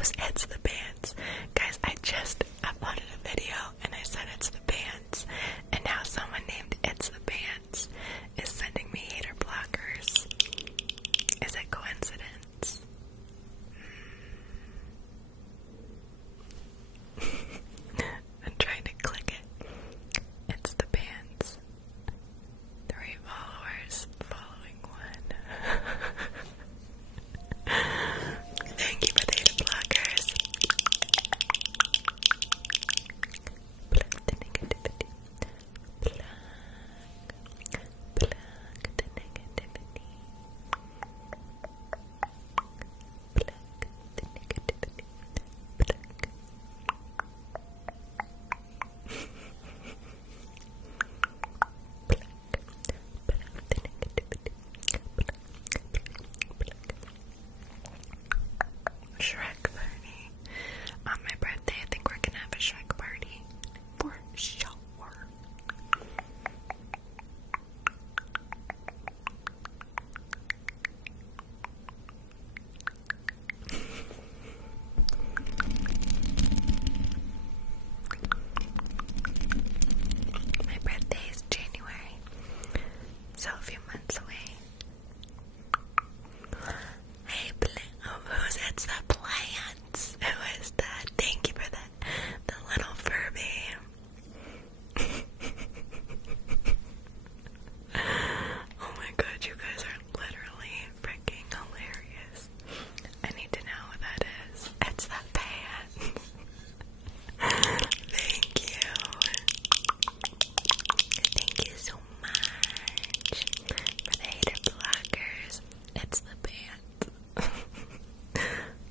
whose it's the pants. Guys, I just uploaded a video and I said it's the pants, and now someone named It's the Pants is sending me hater blockers. Is it coincidence? I'm trying to click it. It's the pants. 3 followers following 1. Thank you for the hater blockers. Pluck the negativity. Pluck the negativity. Pluck the negativity. Pluck. Shrek party. On my birthday, I think we're gonna have a Shrek party. For sure. My birthday is January, so a few months away. Hey, who's it's the plants? Who is that? Thank you for that. The little Furby. Oh my god, you guys are literally freaking hilarious. I need to know what that is. It's the pants. Thank you. Thank you so much for the hater blockers. It's the pants.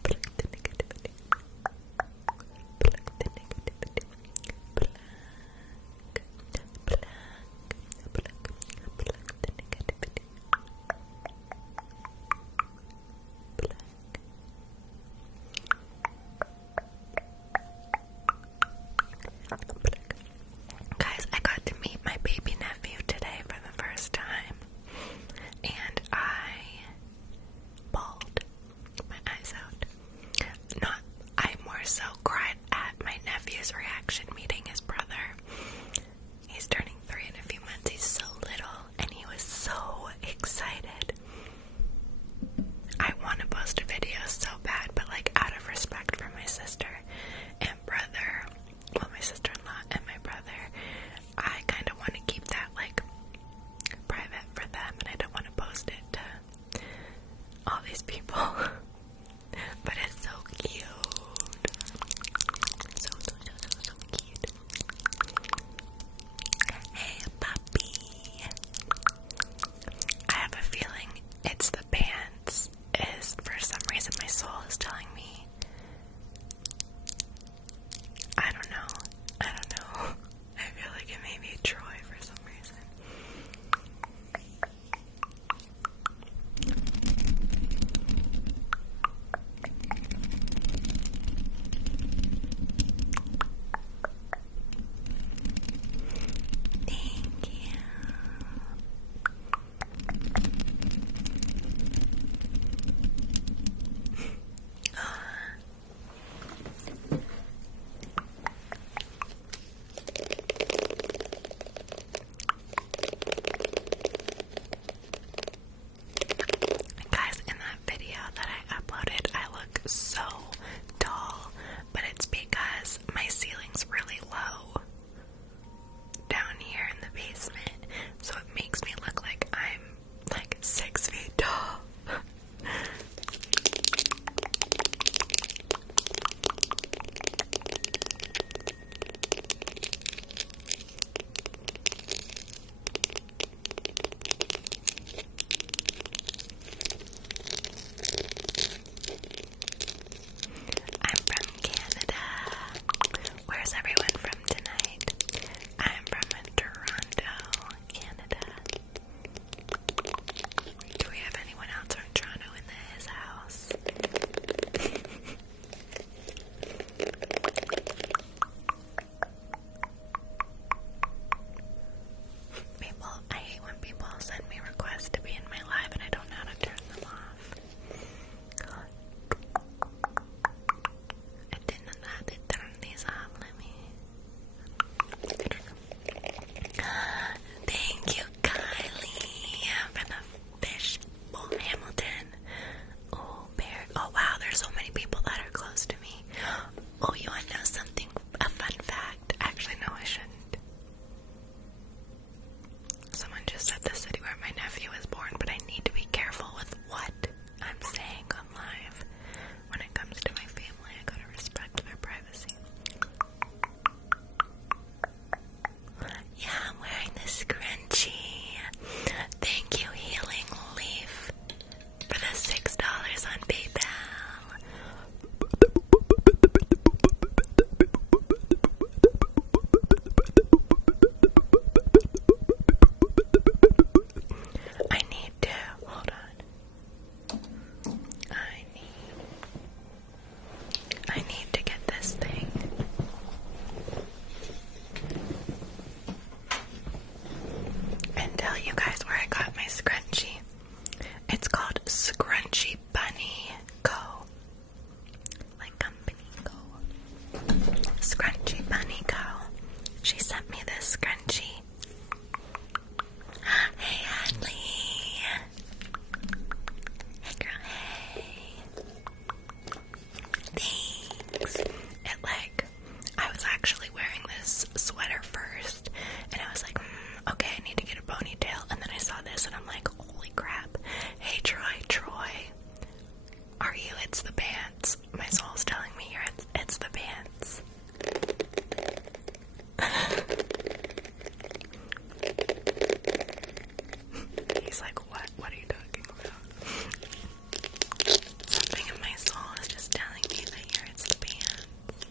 Pluck the negativity. Pluck the negativity. Pluck. Pluck. Pluck. Pluck the negativity. Pluck. Guys, I got to meet my baby nephew today for the first time, and I bawled my eyes out. I more so cried at my nephew's reaction meeting his brother. He's turning 3 in a few months. He's so little, and he was so excited. I want to post a video so bad, but like out of respect for my sister and brother, well, my sister-in-law and my brother, I kind of want to keep that like private for them, and I don't want to post it to all these people. But it's so cute. scrunchie. Hey, Hadley. Hey, girl, hey. Thanks. I was actually wearing this sweater first, and I was like, okay, I need to get a ponytail, and then I saw this, and I'm like, holy crap. Hey, Troy. Are you? It's the pants. My soul's telling me it's the pants. He's like, what? What are you talking about? Something in my soul is just telling me that it's the pants.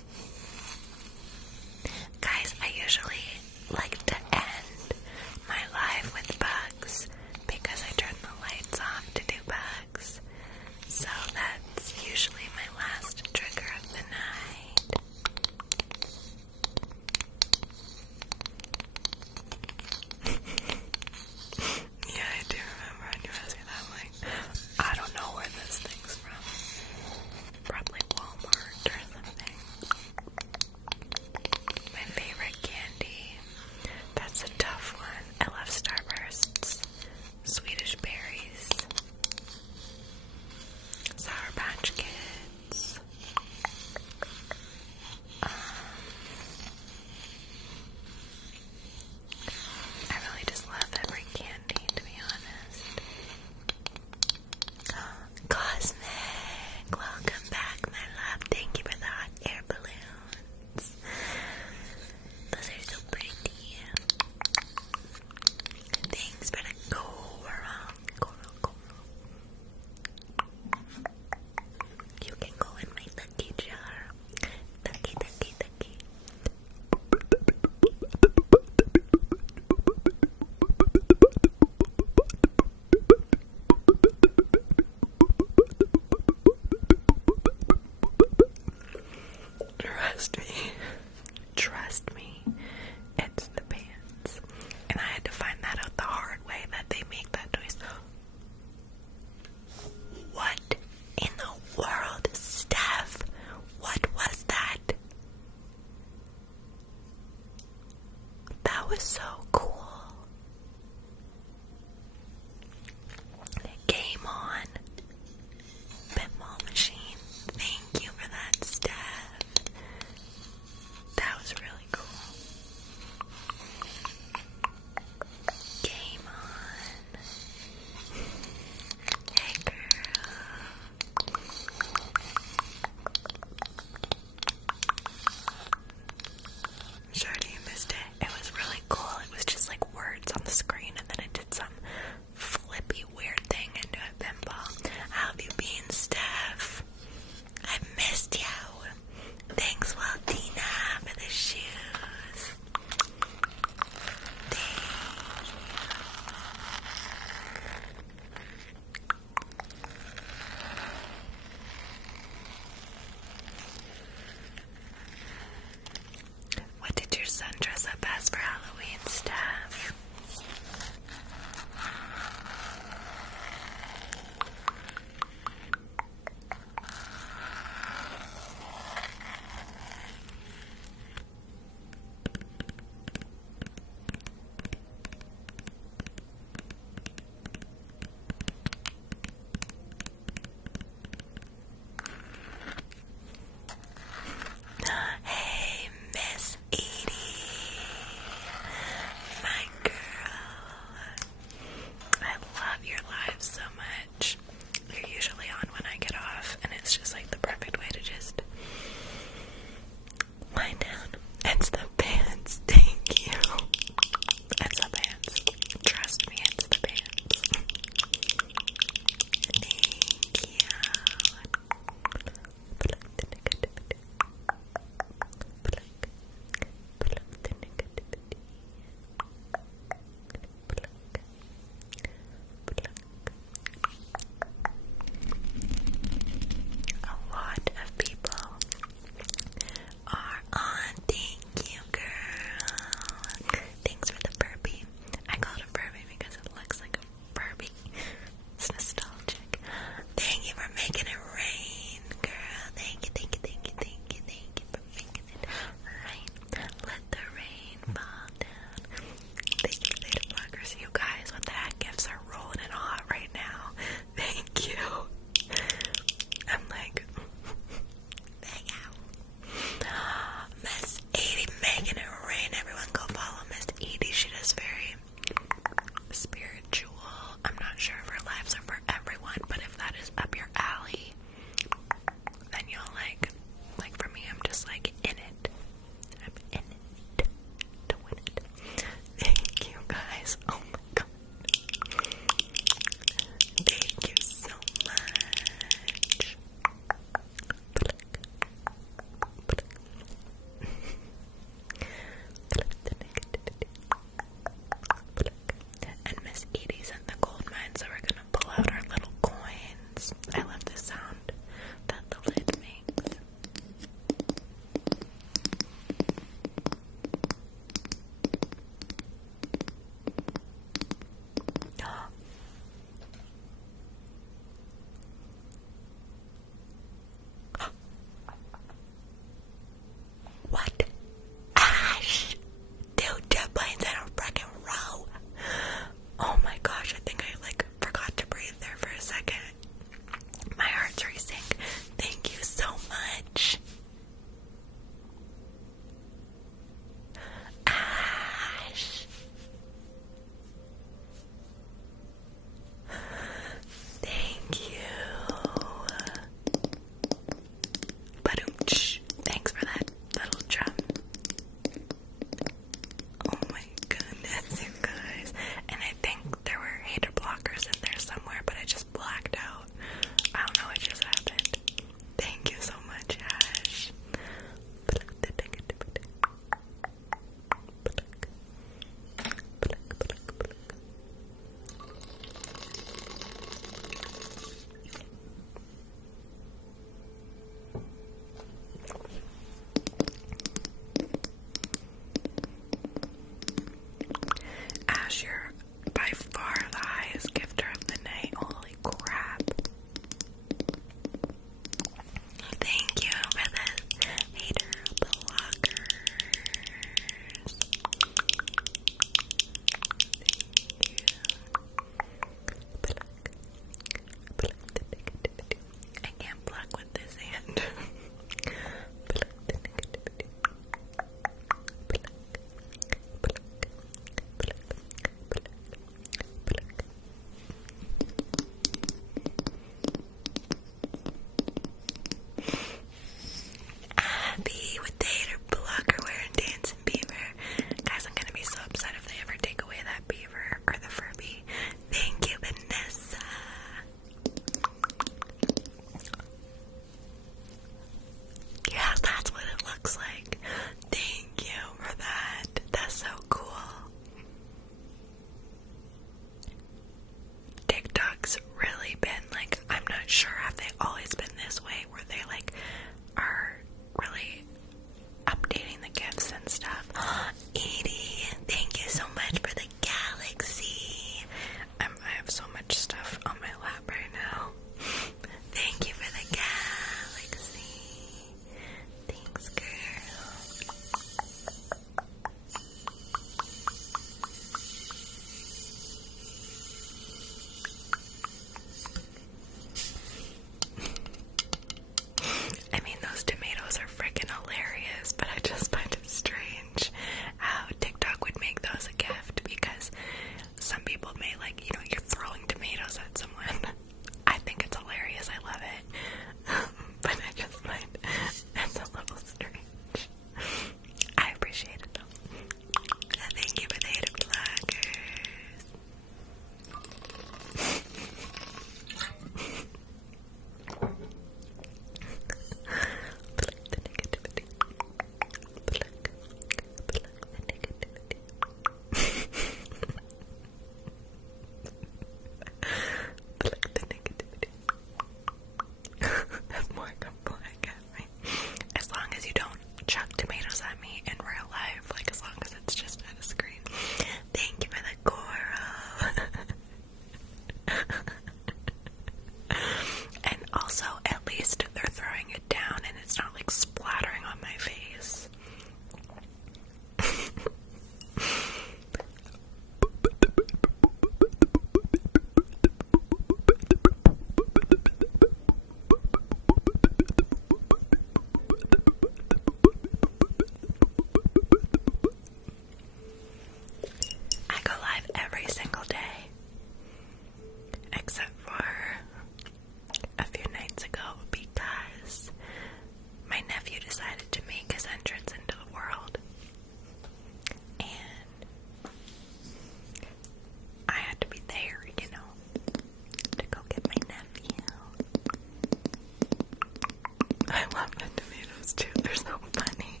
You're so funny.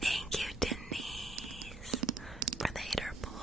Thank you, Denise, for the hater boy.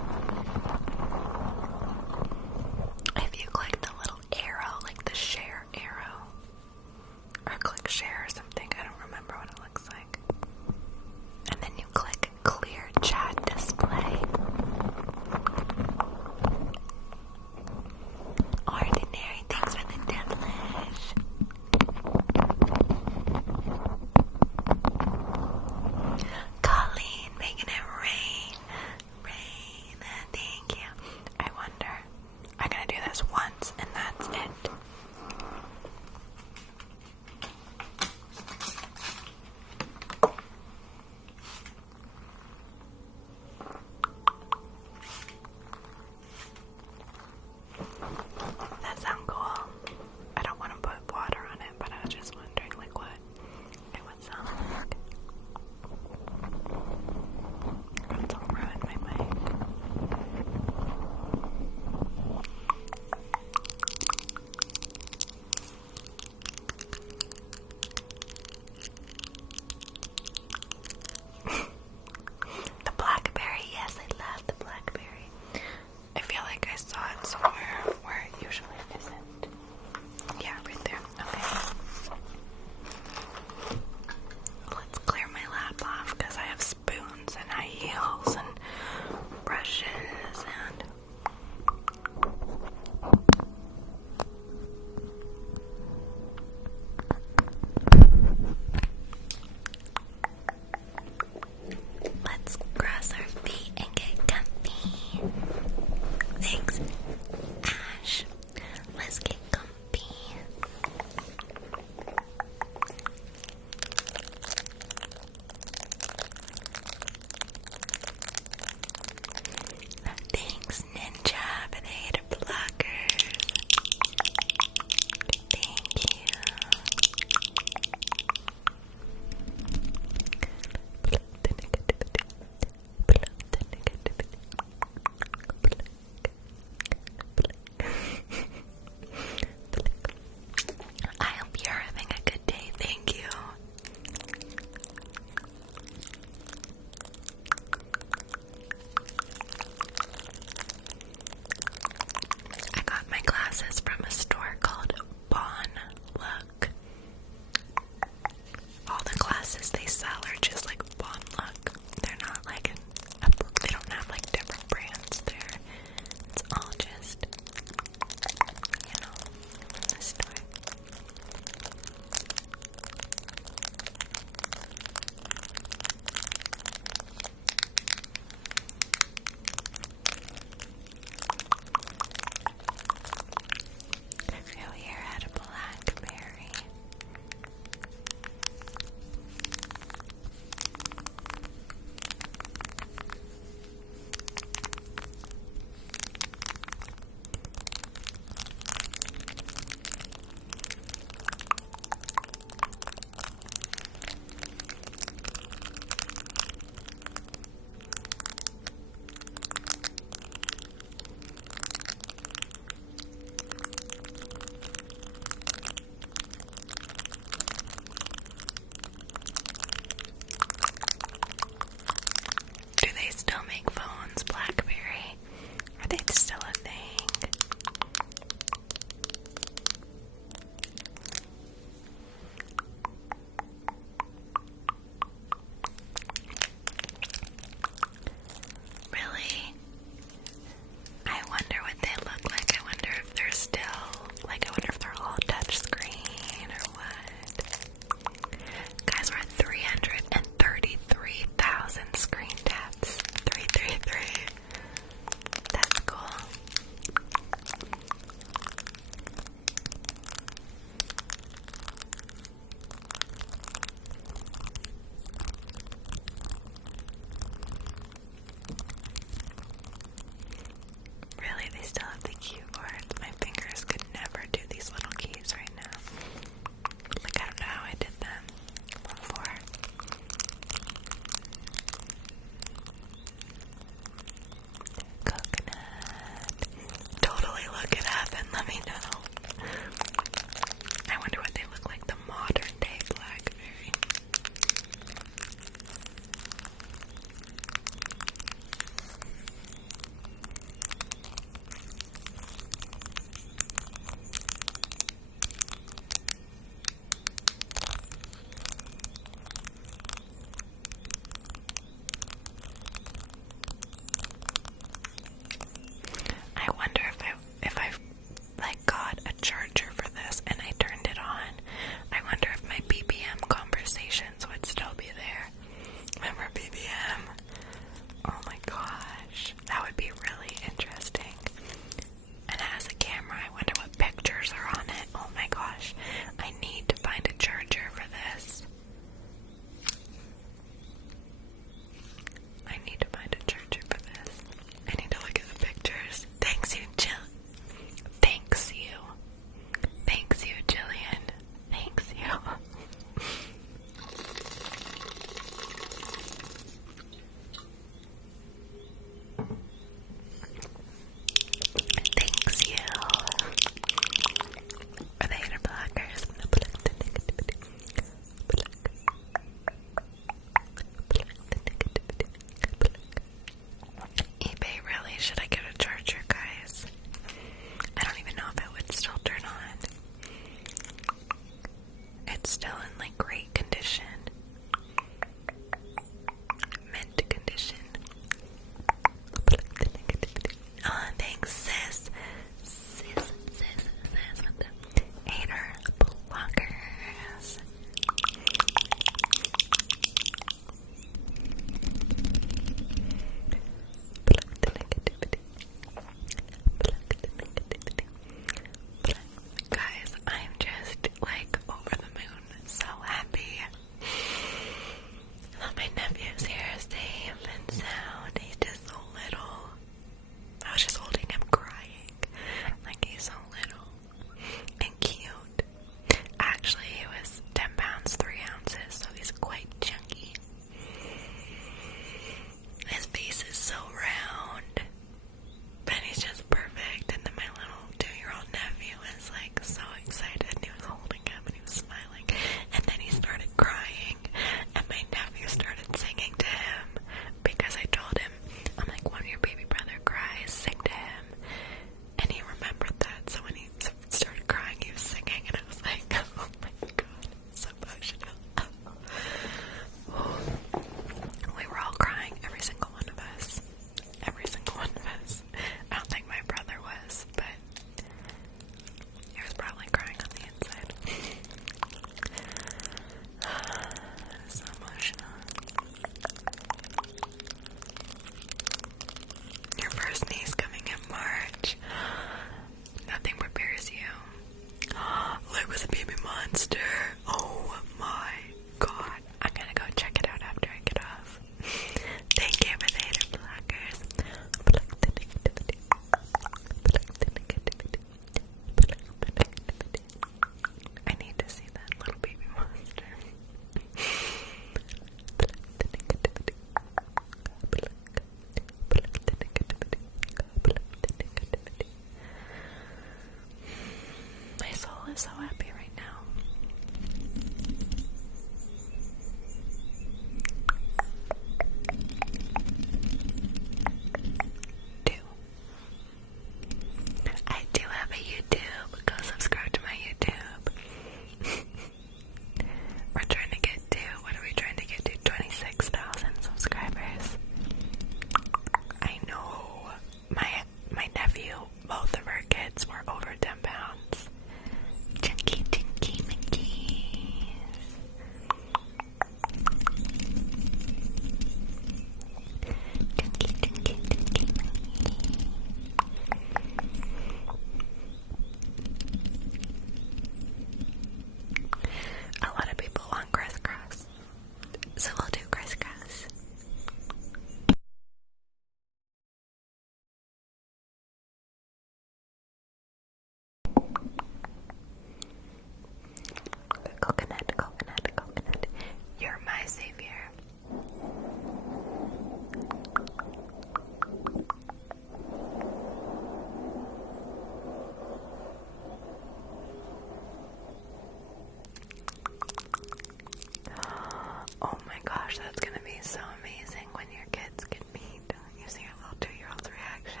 gosh, that's gonna be so amazing when your kids can meet. You see your little 2-year-old's reaction.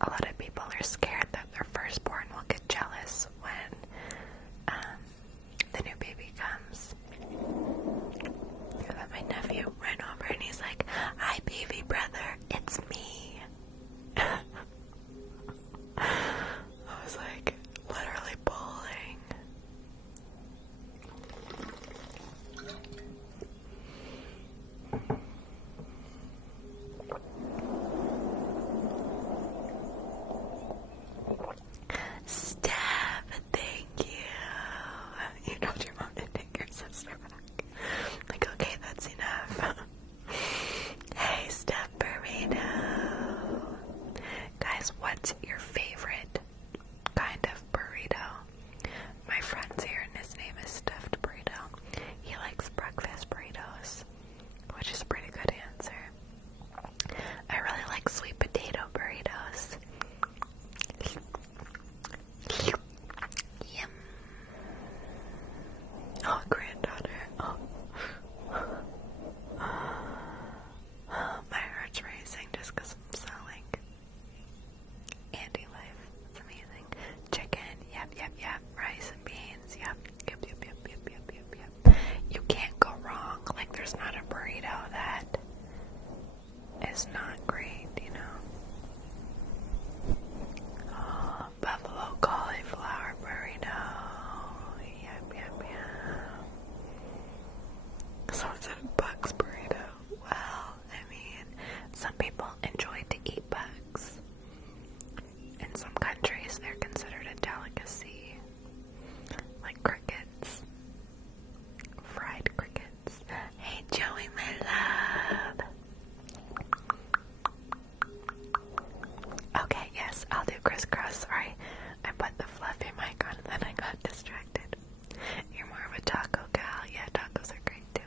A lot of people are scared that their firstborn will get jealous when the new baby comes. My nephew ran over and he's like, "Hi, baby brother, it's me." I was like, literally bawling. Steph, thank you. You told your mom to take your sister back. Like, okay, that's enough. Hey, Steph Burrito. Guys, what's your favorite kind of burrito? My friend's here and his name is Stuffed Burrito. He likes breakfast burritos, which is a pretty good answer. I really like sweet potato burritos. Yum. Oh, granddaughter. Oh. My heart's racing just because I'm selling Andy Life. It's amazing. Chicken, yep. Rice and beans, yep. Yep. You can't go wrong. Like, there's not a burrito that is not great, you know. Oh, buffalo cauliflower burrito. Yep. So is it a Bugs burrito? Well, I mean, some people enjoy to eat bugs. In some countries, they're considered a delicacy. Like crickets. Fried crickets. Hey, Joey, my love. Okay, yes, I'll do crisscross. Sorry, I put the fluffy mic on and then I got distracted. You're more of a taco gal. Yeah, tacos are great too.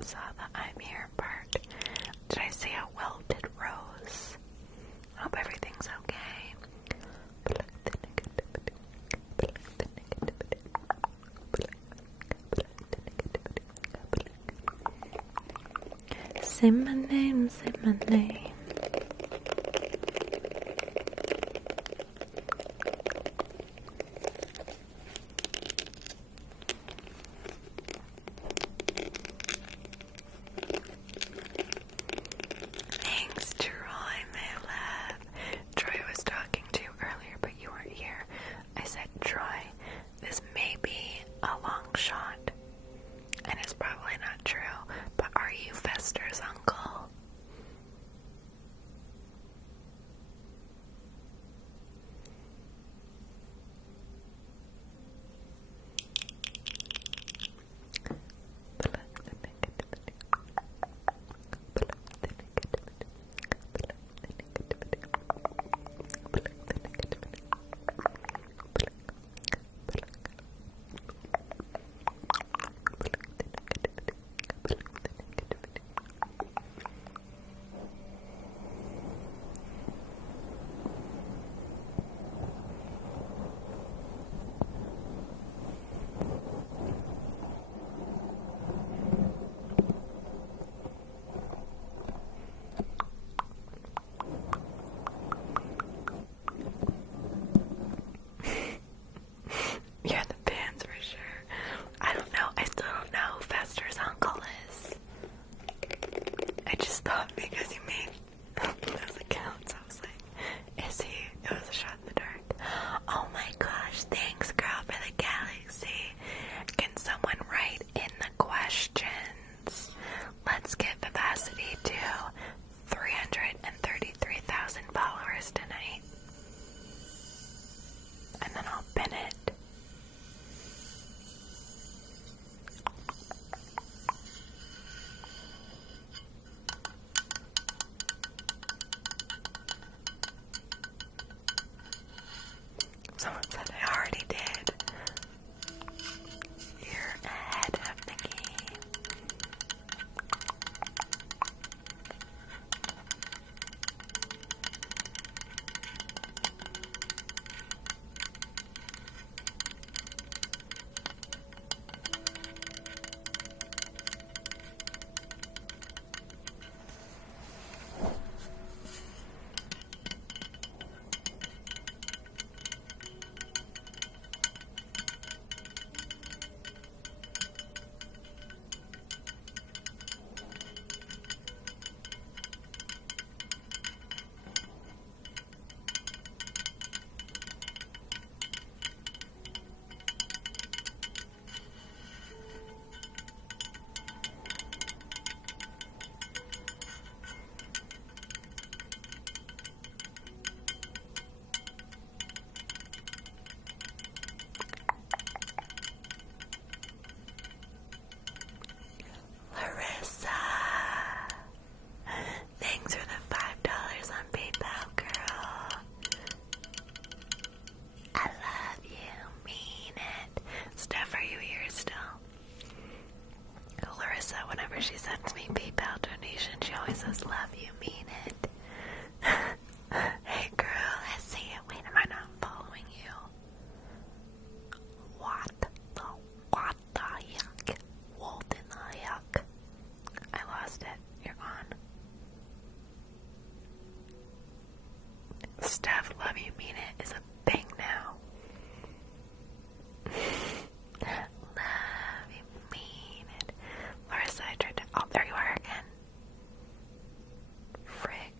saw the I'm here part. Did I say a wilted rose? Hope everything's okay. Say my name, say my name. Thanks, Troy, my love. Troy was talking to you earlier, but you weren't here. I said, Troy, this may be a long shot, and it's probably not true, but are you Fester's uncle? You're the fans for sure. I don't know. I still don't know who Fester's uncle is. I just thought because you made those accounts, I was like, is he? It was a shot in the dark. Oh my gosh, thanks girl for the galaxy. Can someone write in the questions? Let's get Vivasiti to 333,000 followers tonight. And then I'll pin it. Someone said I already did. You're ahead of the game. Thanks for the $5 on PayPal, girl. I love you, mean it. Steph, are you here still? Larissa, whenever she sends me PayPal donation, she always says, love you, mean it. Hey girl, I see it. Wait, am I not following you? What the yuck? What in the yuck? I lost it. You're gone. Steph, love you, mean it is a thing now. Love you, mean it. Larissa, I tried to. Oh, there you are again. Frick.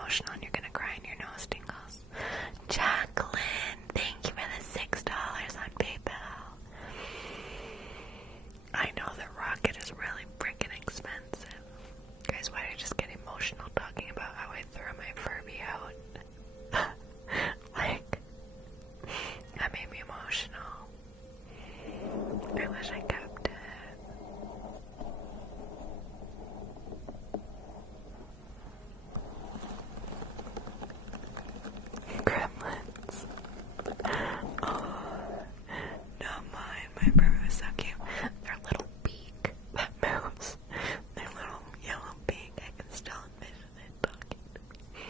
emotional and you're gonna cry and your nose tingles. Jacqueline, thank you for the $6 on PayPal. I know the rocket is really freaking expensive. Guys, why did I just get emotional talking about how I threw my Furby out? Like, that made me emotional. I wish I kept it. Gremlins. Oh, not mine. My Furby was so cute. Their little beak that moves. Their little yellow beak. I can still envision it talking to me.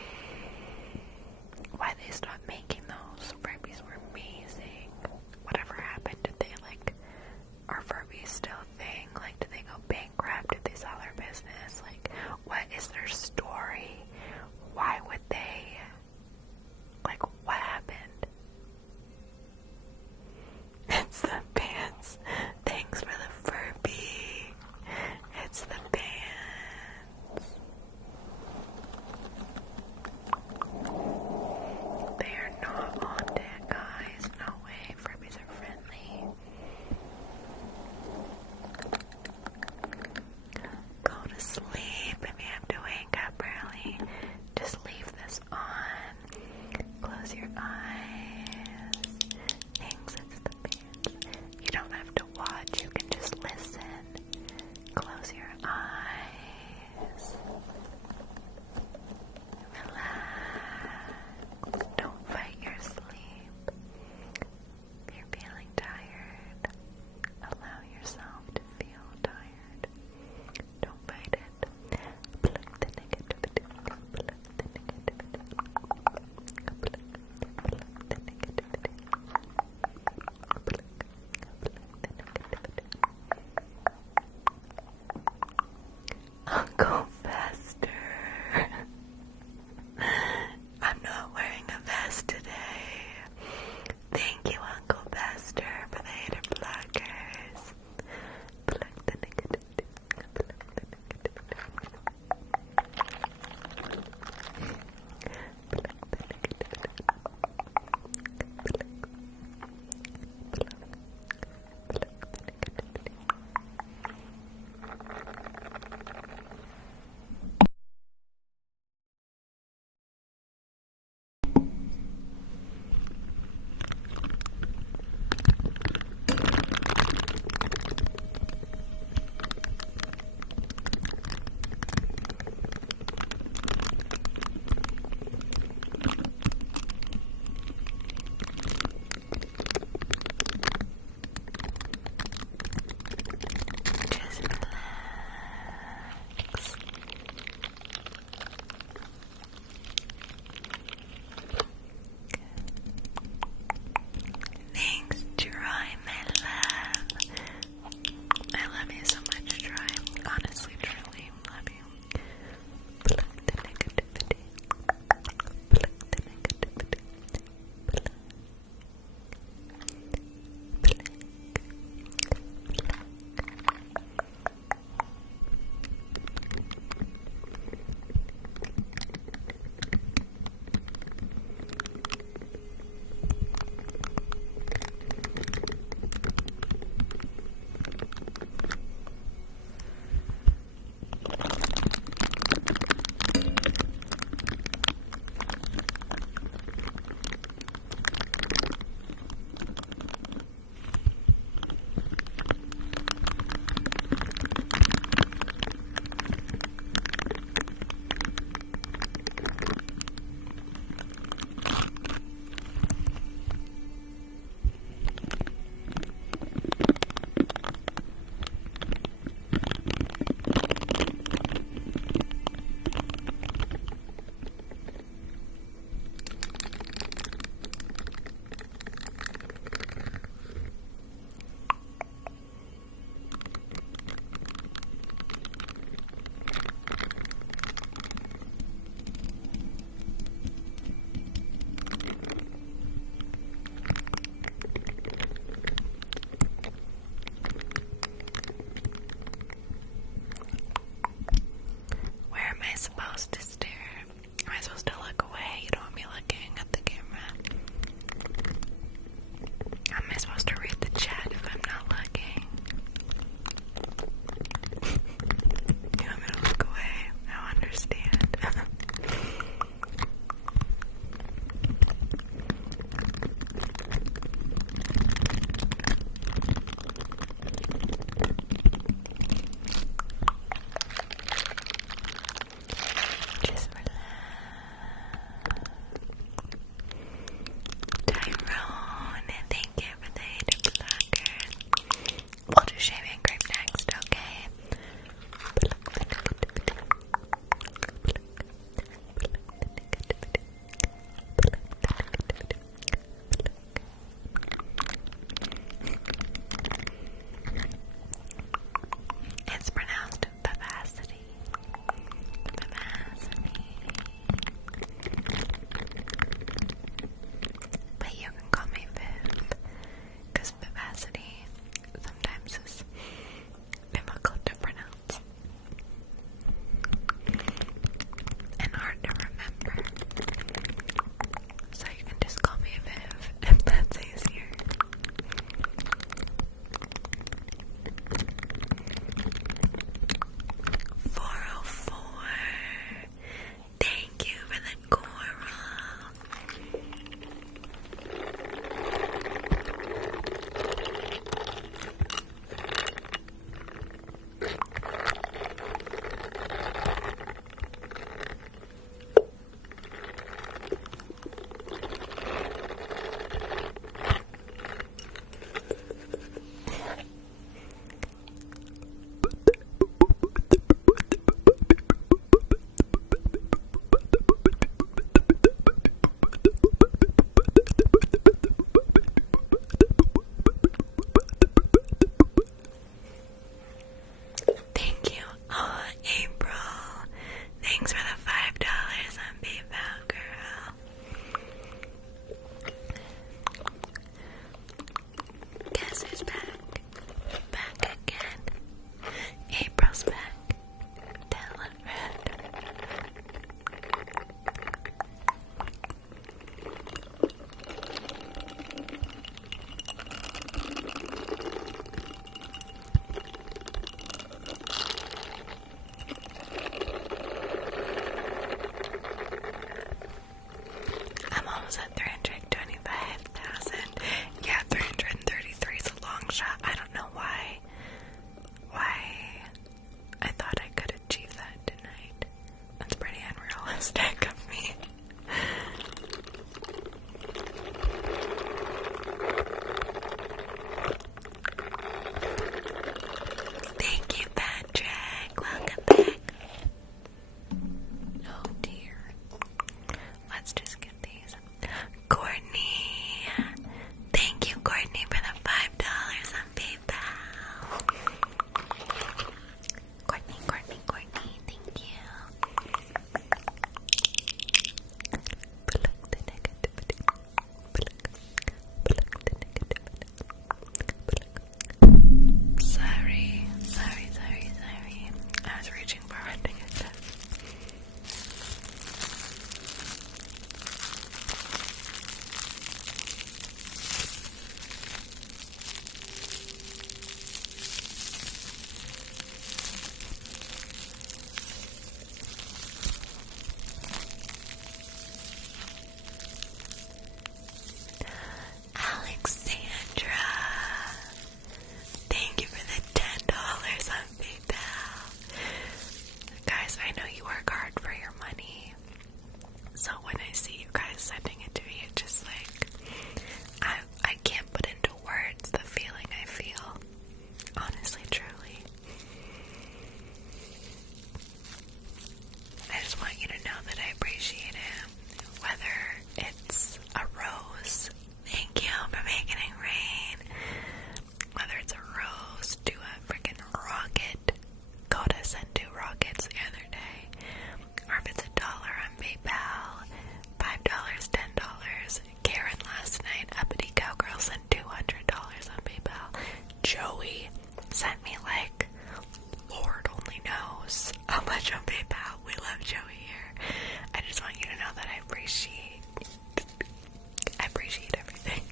Why they stopped making those? Furbies were amazing. Whatever happened? Did they are Furbies still a thing? Like, did they go bankrupt? Did they sell their business? Like, what is their story? Why would they? Like, what happened? It's the pants. Thanks for the Furby. It's the pants. They are not haunted, guys. No way. Furbies are friendly. Go to sleep if you have to wake up early. Just leave this on. Close your eyes. Thanks, it's the pants. You don't have to watch, you can just listen. Close your eyes. Relax. Don't fight your sleep. If you're feeling tired, allow yourself to feel tired. Don't fight it. Pluck the negativity. Pluck the negativity. Pluck. just sending it to me. It just like I can't put into words the feeling I feel. Honestly, truly. I just want you to know that I appreciate it. Whether it's a rose, thank you for making it rain. Whether it's a rose to a freaking rocket, Coda sent 2 rockets the other day. Or if it's $1 on PayPal, $5, $10. Karen last night, Uppity Cowgirl sent $200 on PayPal. Joey sent me like, Lord only knows how much on PayPal. We love Joey here. I just want you to know that I appreciate everything.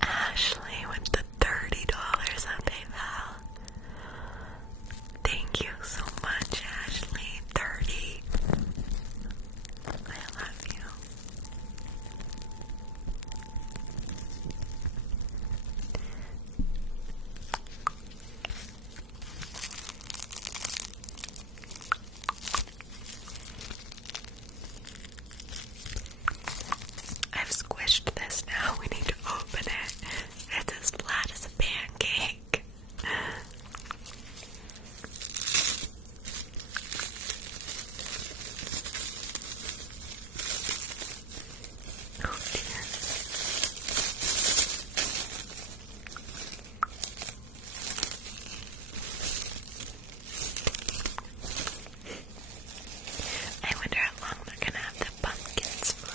Ashley with the $30 on PayPal. Thank you so much, Ashley. 30. I love you. I've squished this now. We need to open it. It's as flat as a pancake. Oh dear. I wonder how long they're gonna have the pumpkins for.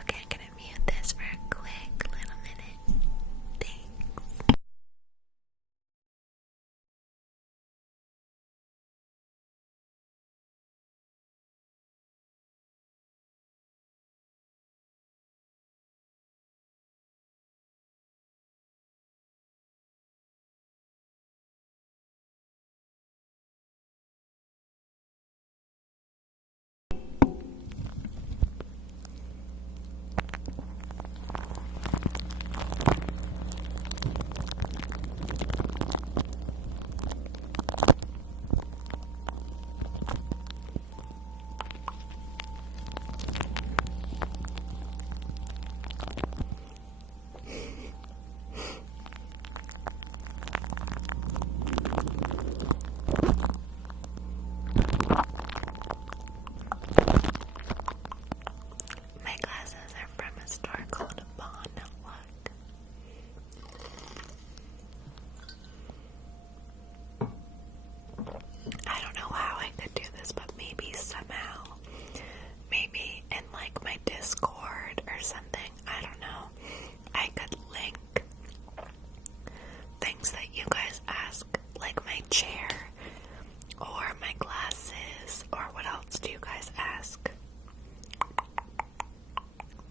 Okay, I'm gonna mute this for a quick little minute. Thanks. My glasses are from a store called On L1G. I don't know how I could do this, but maybe somehow, maybe in like my Discord or something, I don't know, I could link things that you guys ask, like my chair or my glasses, or what else do you guys ask?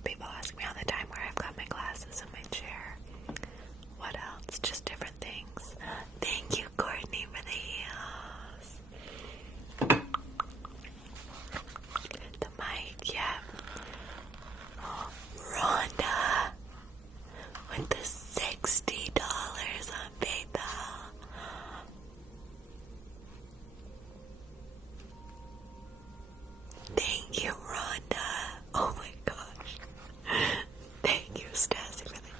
People ask me all the time where I've got my glasses and my chair. What else? Just different things. Thank you, Courtney, for the heels. The mic, yeah. Oh, Rhonda with the $60 on PayPal. Thank you, Rhonda. Oh my gosh. Thank you, Stassi, for the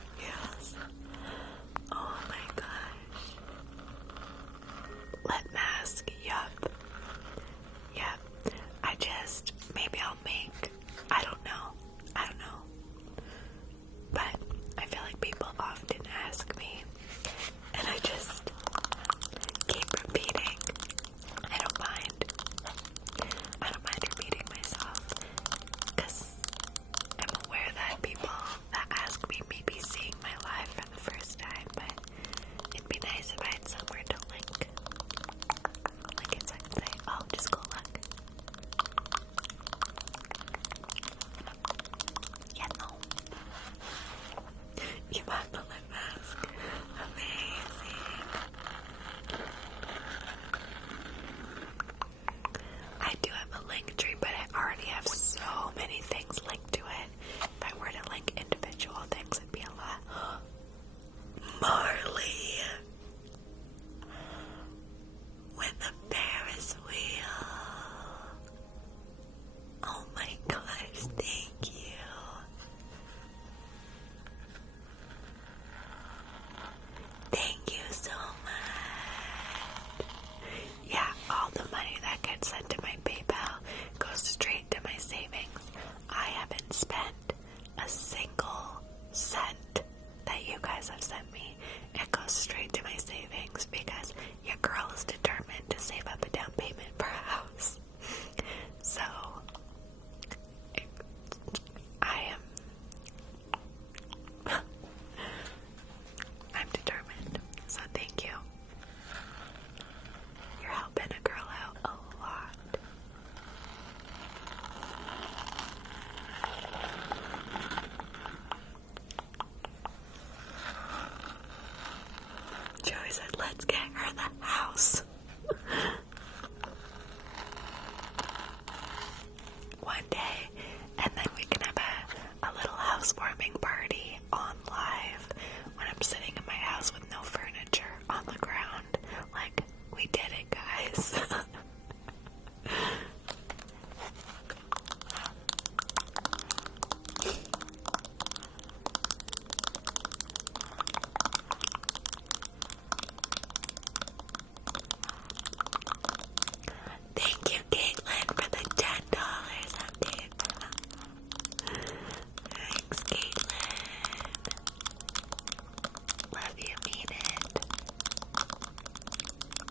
house. One day, and then we can have a little housewarming party on live when I'm sitting in my house with no furniture on the ground. Like, we did it, guys. Thank you, Caitlin, for the $10 update. Thanks, Caitlin. Love you, mean it.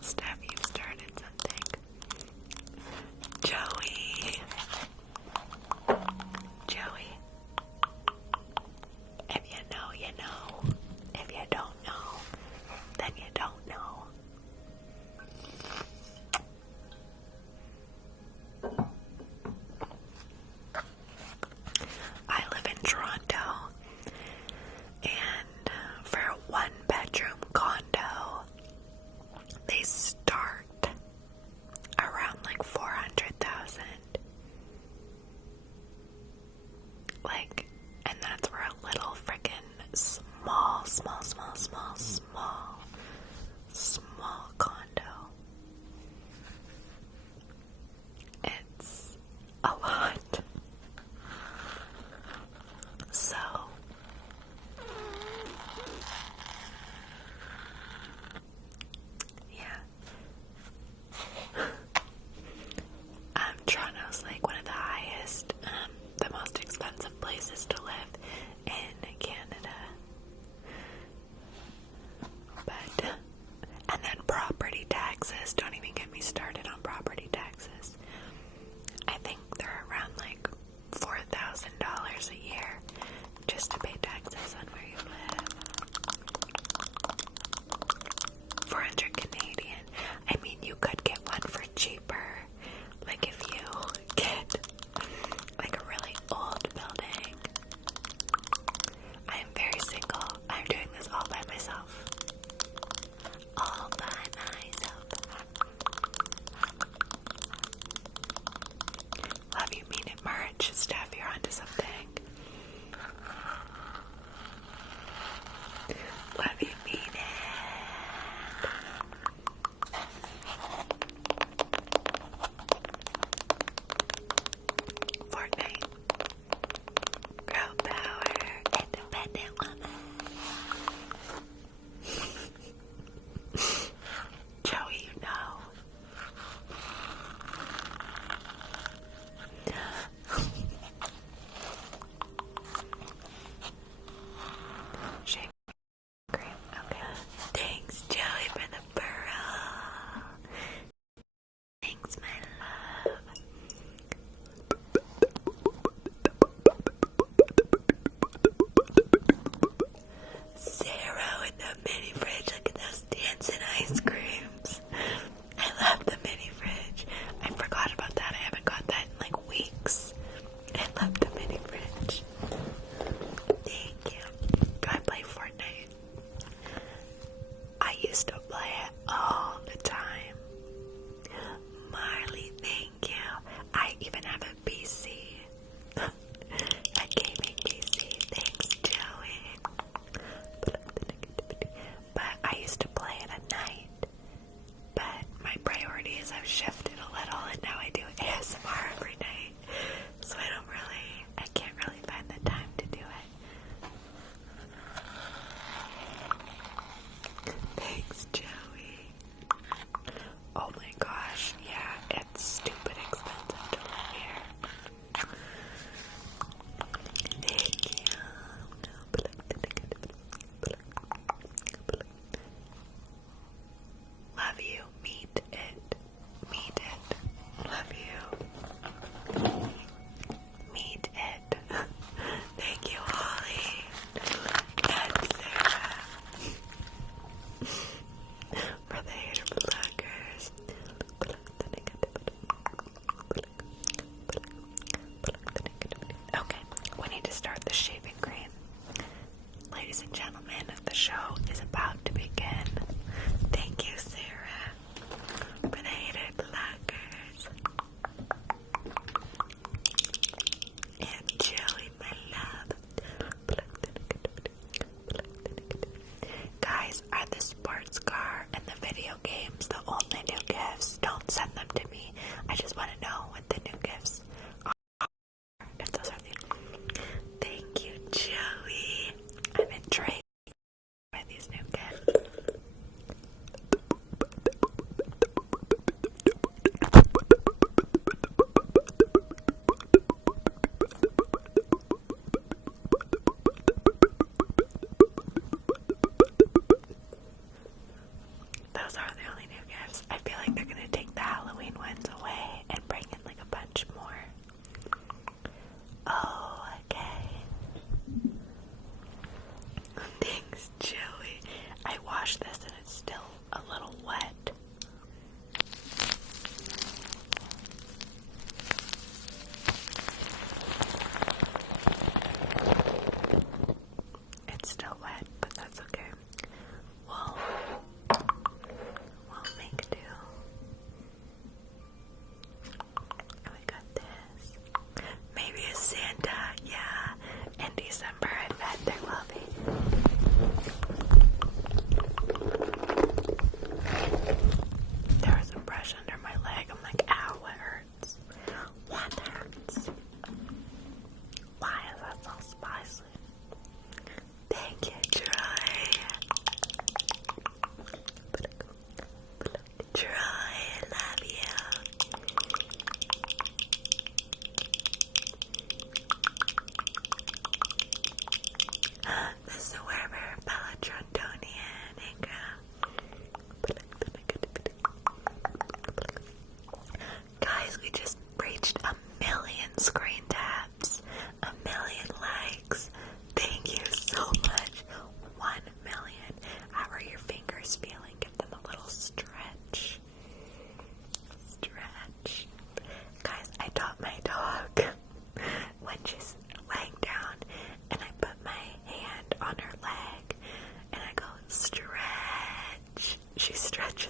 Steph, you've started something. Joey. Joey. If you know, you know. If you don't know, then you don't know.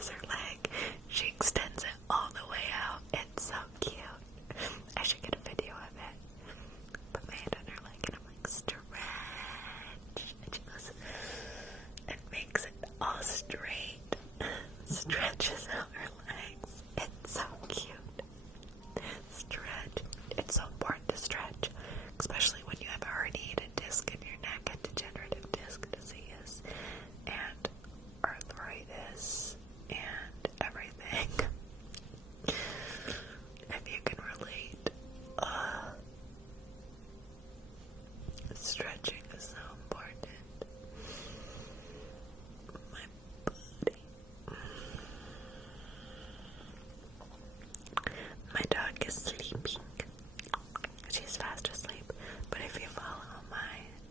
stretches her leg. She extends it all the way out. It's so cute. I should get a video of it. Put my hand on her leg and I'm like, stretch. And she goes, and makes it all straight. Stretches out her legs. It's so cute. Stretch. It's so important to stretch, especially when you have a herniated disc in your neck and degenerative disc disease and arthritis and everything. If you can relate, stretching is so important. My body. My dog is sleeping. She's fast asleep, but if you follow my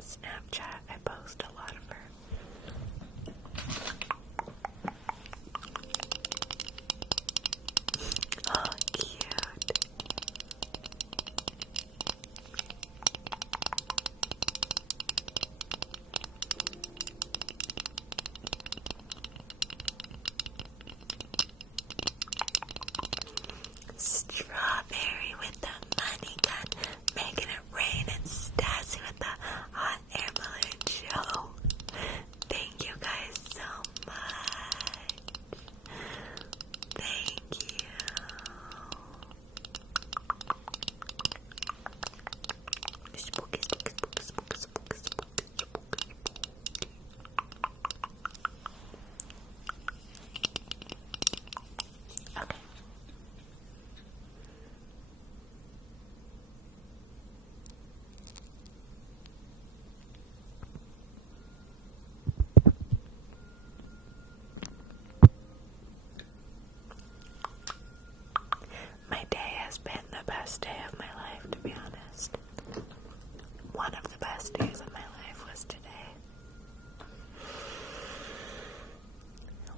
Snapchat, I post a lot of her. Oh, cute. Strawberry with the money gun, making it rain, and Stassi with the hot air balloon show. Thank you guys so much. Thank you. Spooky, spooky, spooky, spooky, spooky, spooky, spooky. Okay. My day has been the best day of my life, to be honest. One of the best days of my life was today.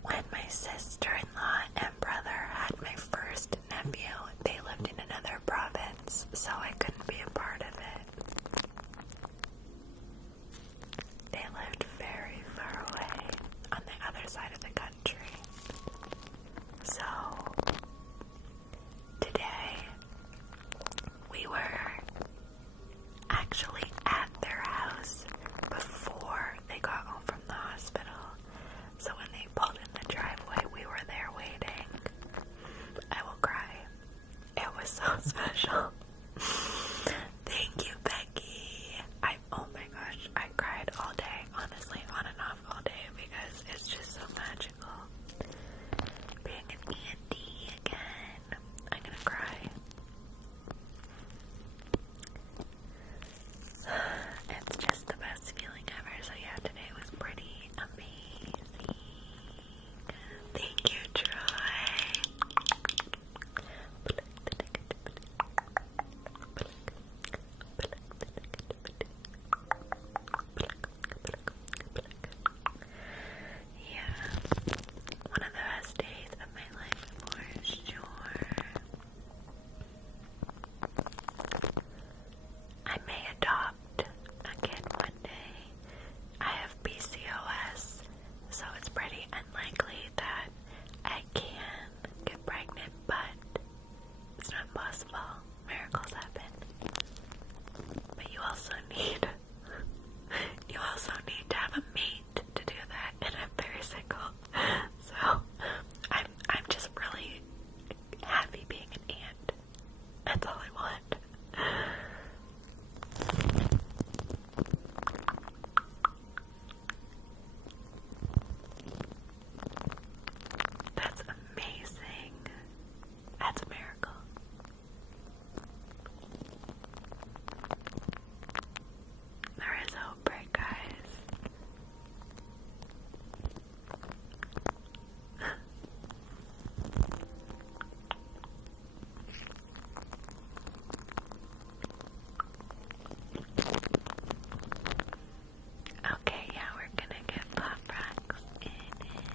When my sister-in-law and brother had my first nephew, they lived in another province, so I couldn't be a part of it. They lived very far away on the other side of the country. So today we were actually at their house before they got home from the hospital. So when they pulled in the driveway, we were there waiting. I will cry. It was so special. Thank you, Becky. Oh my gosh, I cried all day, honestly, on and off all day, because it's just so magical. Being an auntie again. I'm gonna cry. It's just the best feeling ever. So yeah, today was pretty amazing. Thank you, Troy. Yeah, one of the best days of my life for sure. I may adopt a kid one day. I have PCOS, so it's pretty unlikely that I can get pregnant, but it's not impossible. Miracles happen. But you also need to have a mate to do that, and I'm very single. So I'm just really happy being an aunt. That's all I want. That's amazing. That's a miracle. There is hope, right, guys? Okay, yeah, we're gonna get pop rocks in it.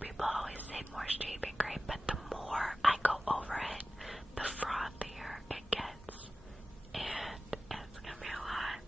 People always say more shaving cream, but the more I go over it, the frothier it gets. And it's gonna be a lot.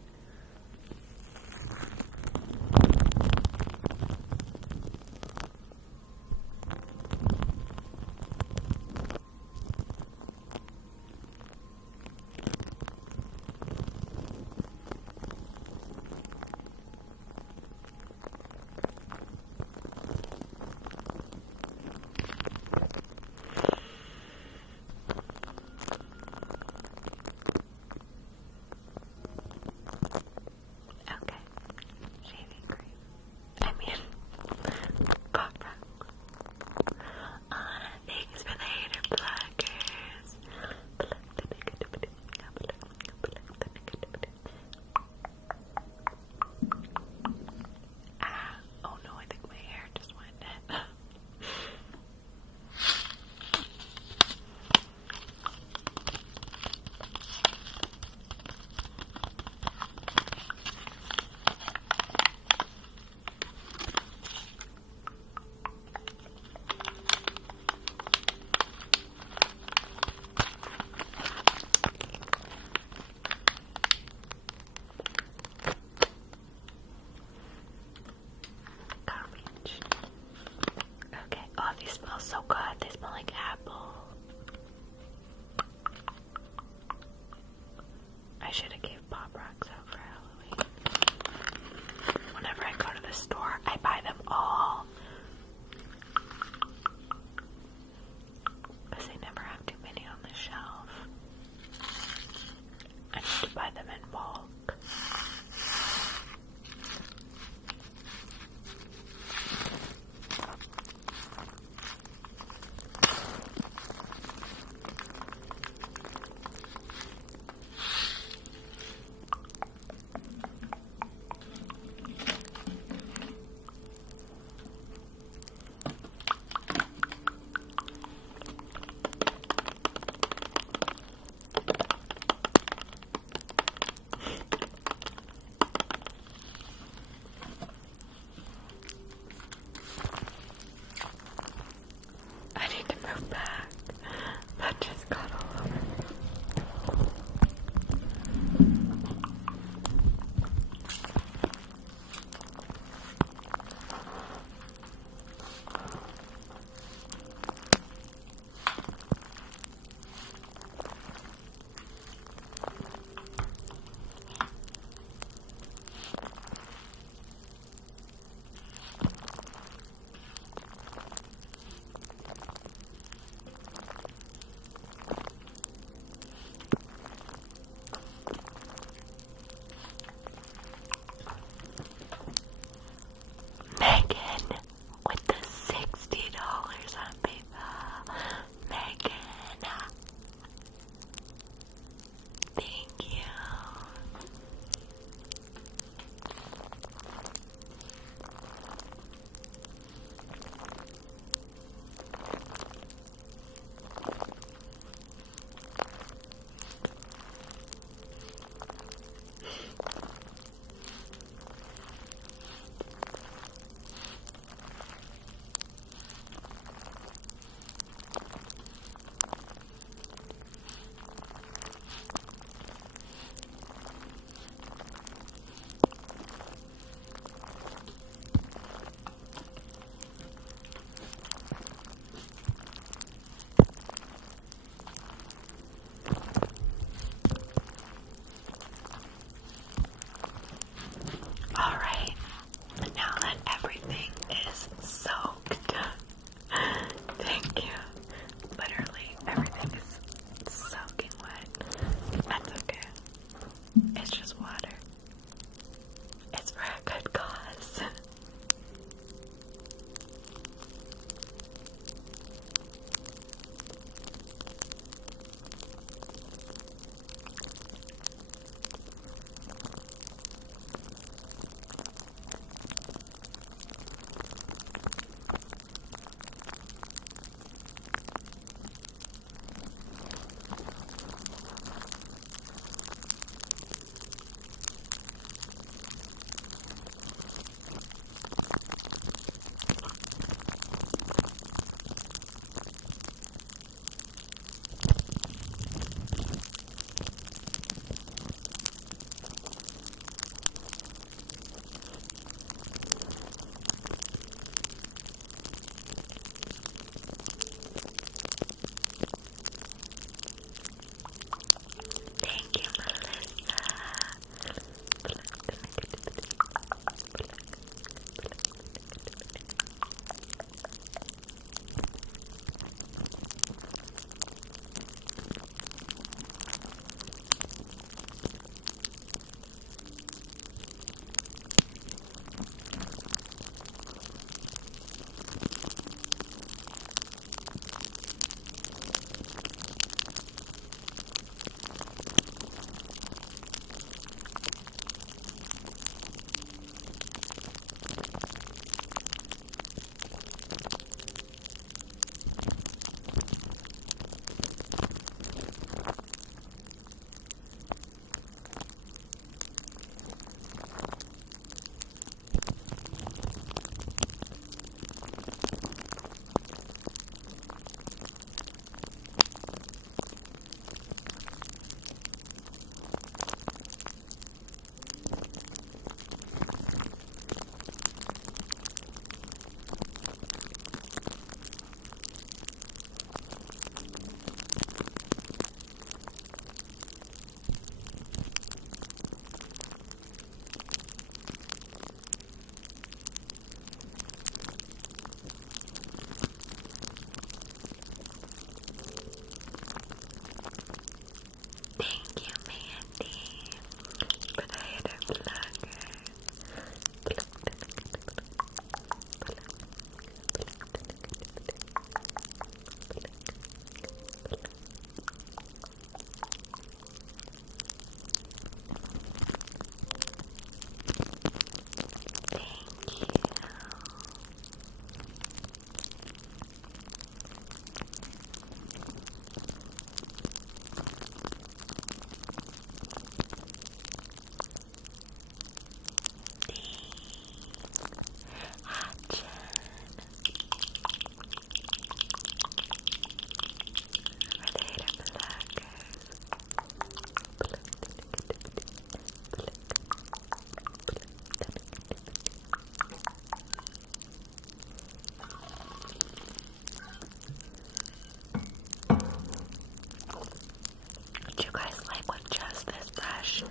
guys like with just this brush,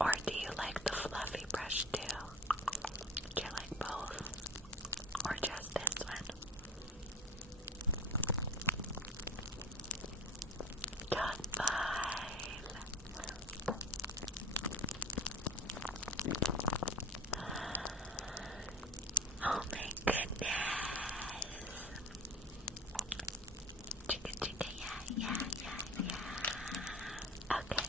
or do you like the fluffy brush too? Do you like both, or just this one? Top 5. Oh my goodness. Chicka chicka, yeah. Okay.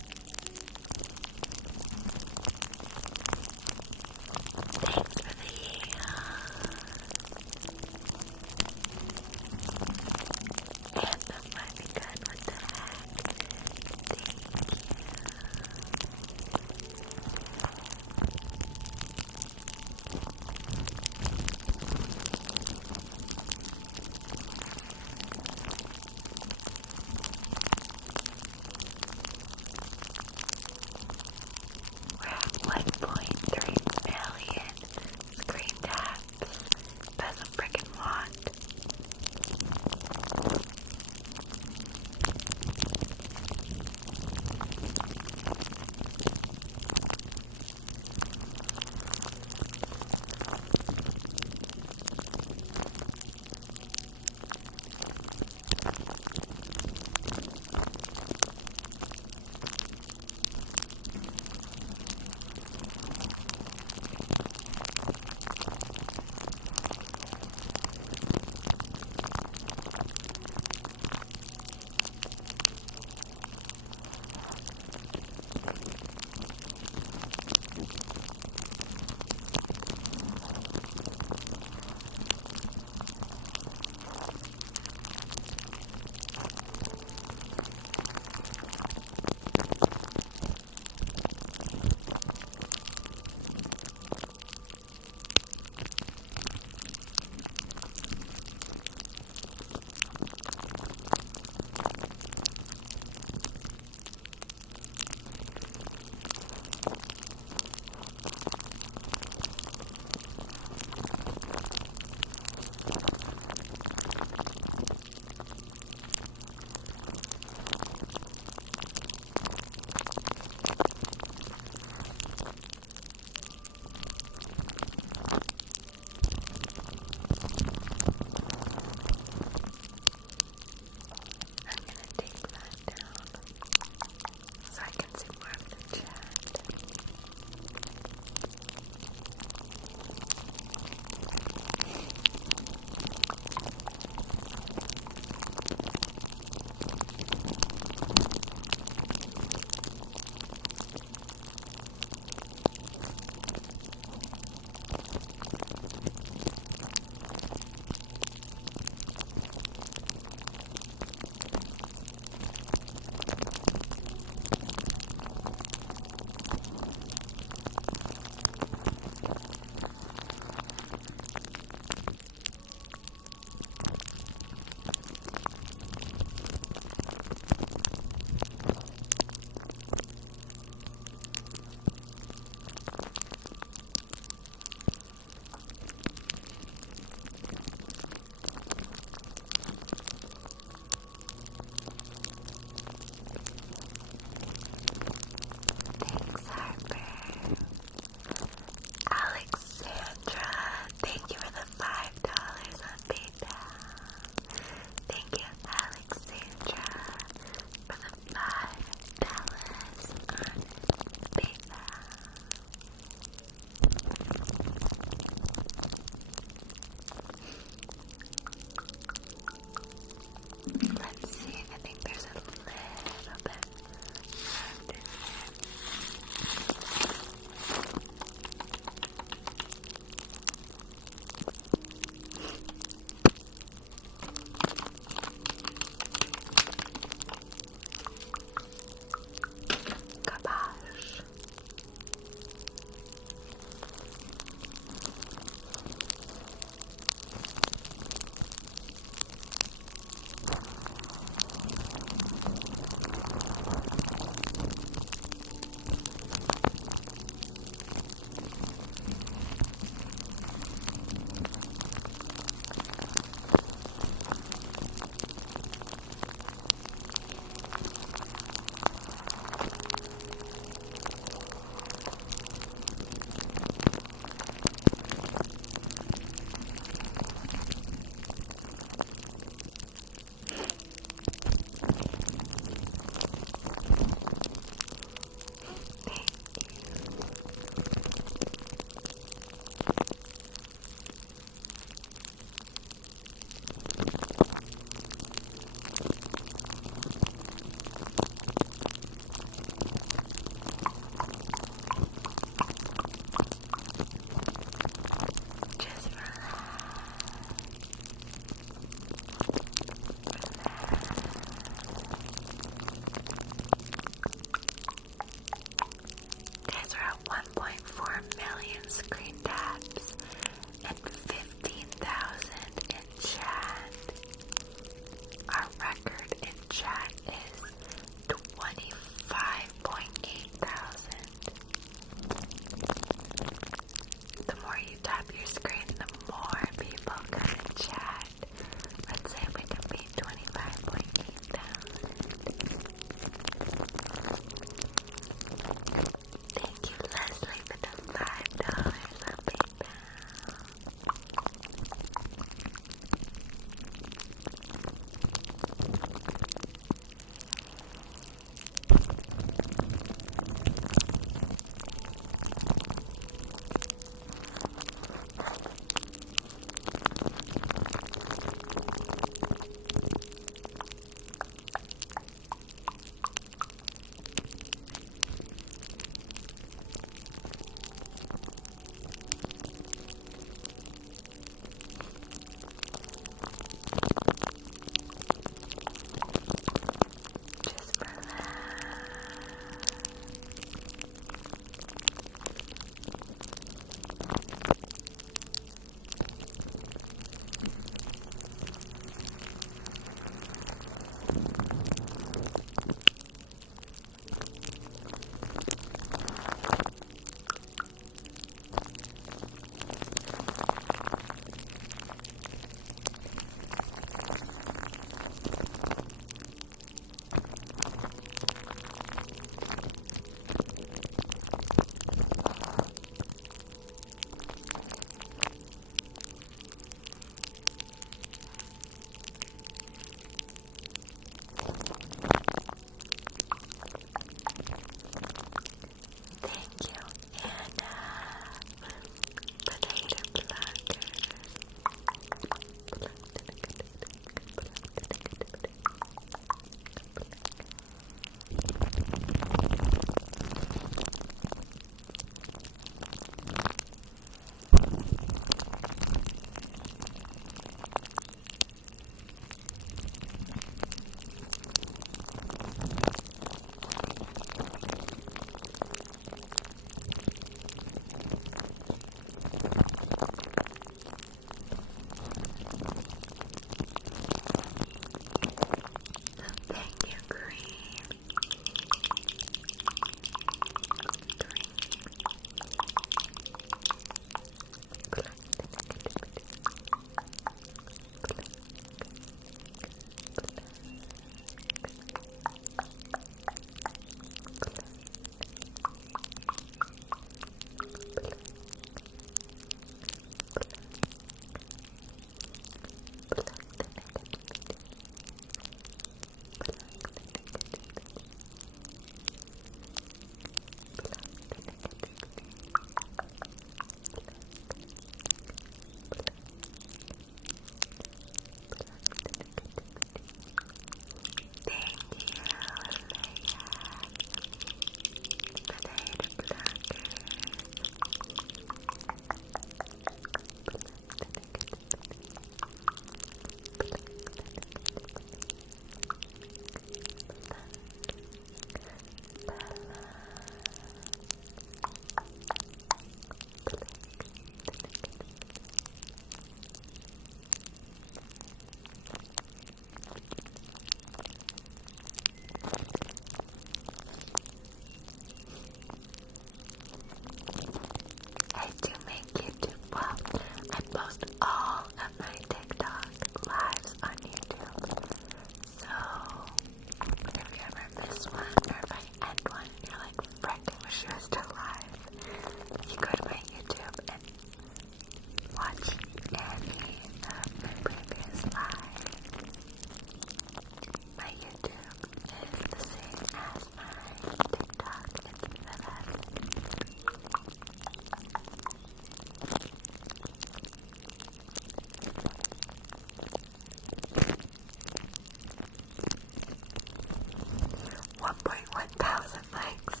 1.1 thousand likes.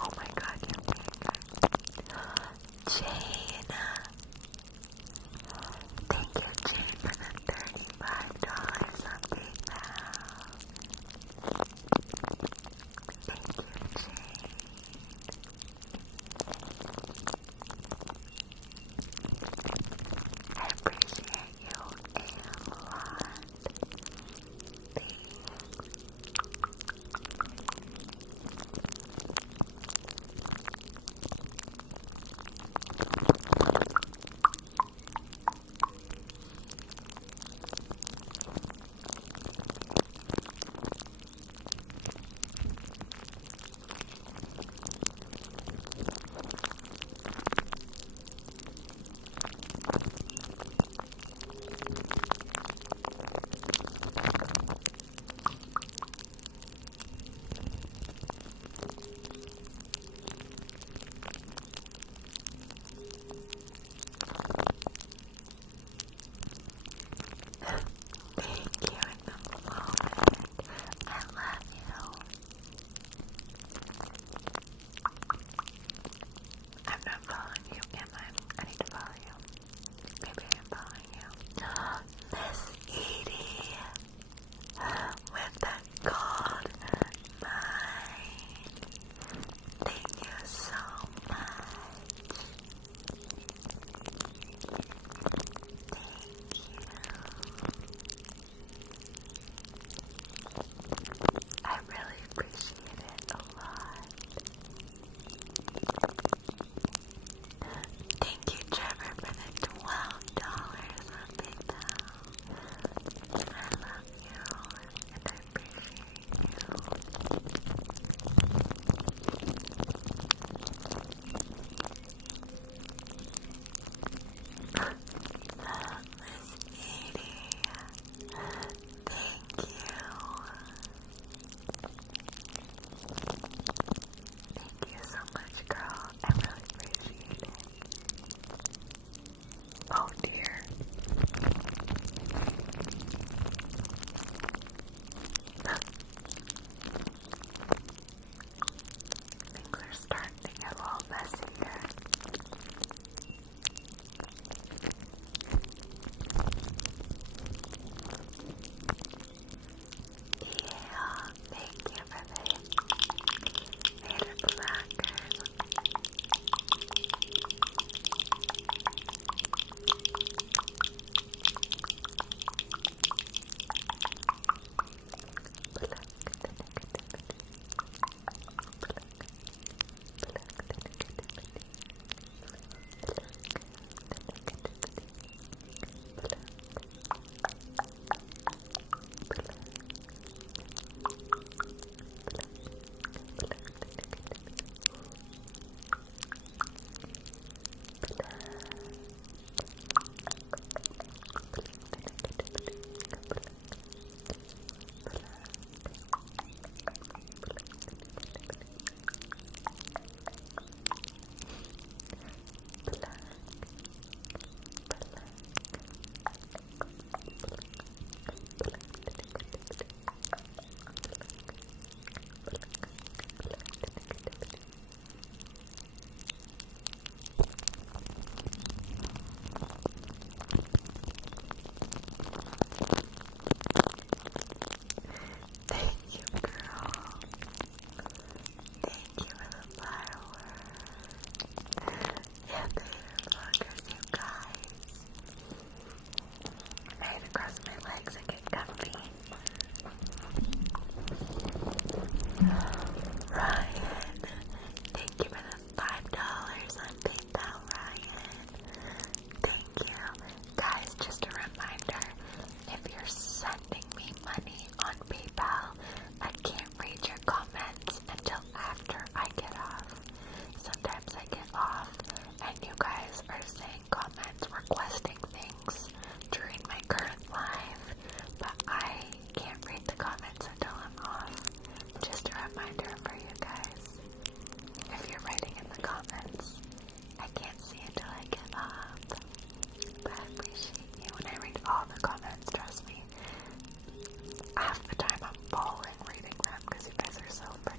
Oh my god, you're being good. Jane. Thank you, Jane, for the $35 on PayPal. Thank you, Jane. I appreciate you a lot. Thank you in the moment. I love you. I'm not following you, am I? I need to follow you. Maybe I'm following you. Miss Edie with the gold mine. Thank you so much. Thank you. I really appreciate it a lot. Thank you, Trevor, for the $12 on PayPal. I love you, and I appreciate you. Miss Edie, thank you. Thank you so much, girl. I really appreciate it. Oh dear. Things are starting to get a little messy here. Yeah, thank you for the native blackers. Half the time I'm bawling reading them because you guys are so pretty.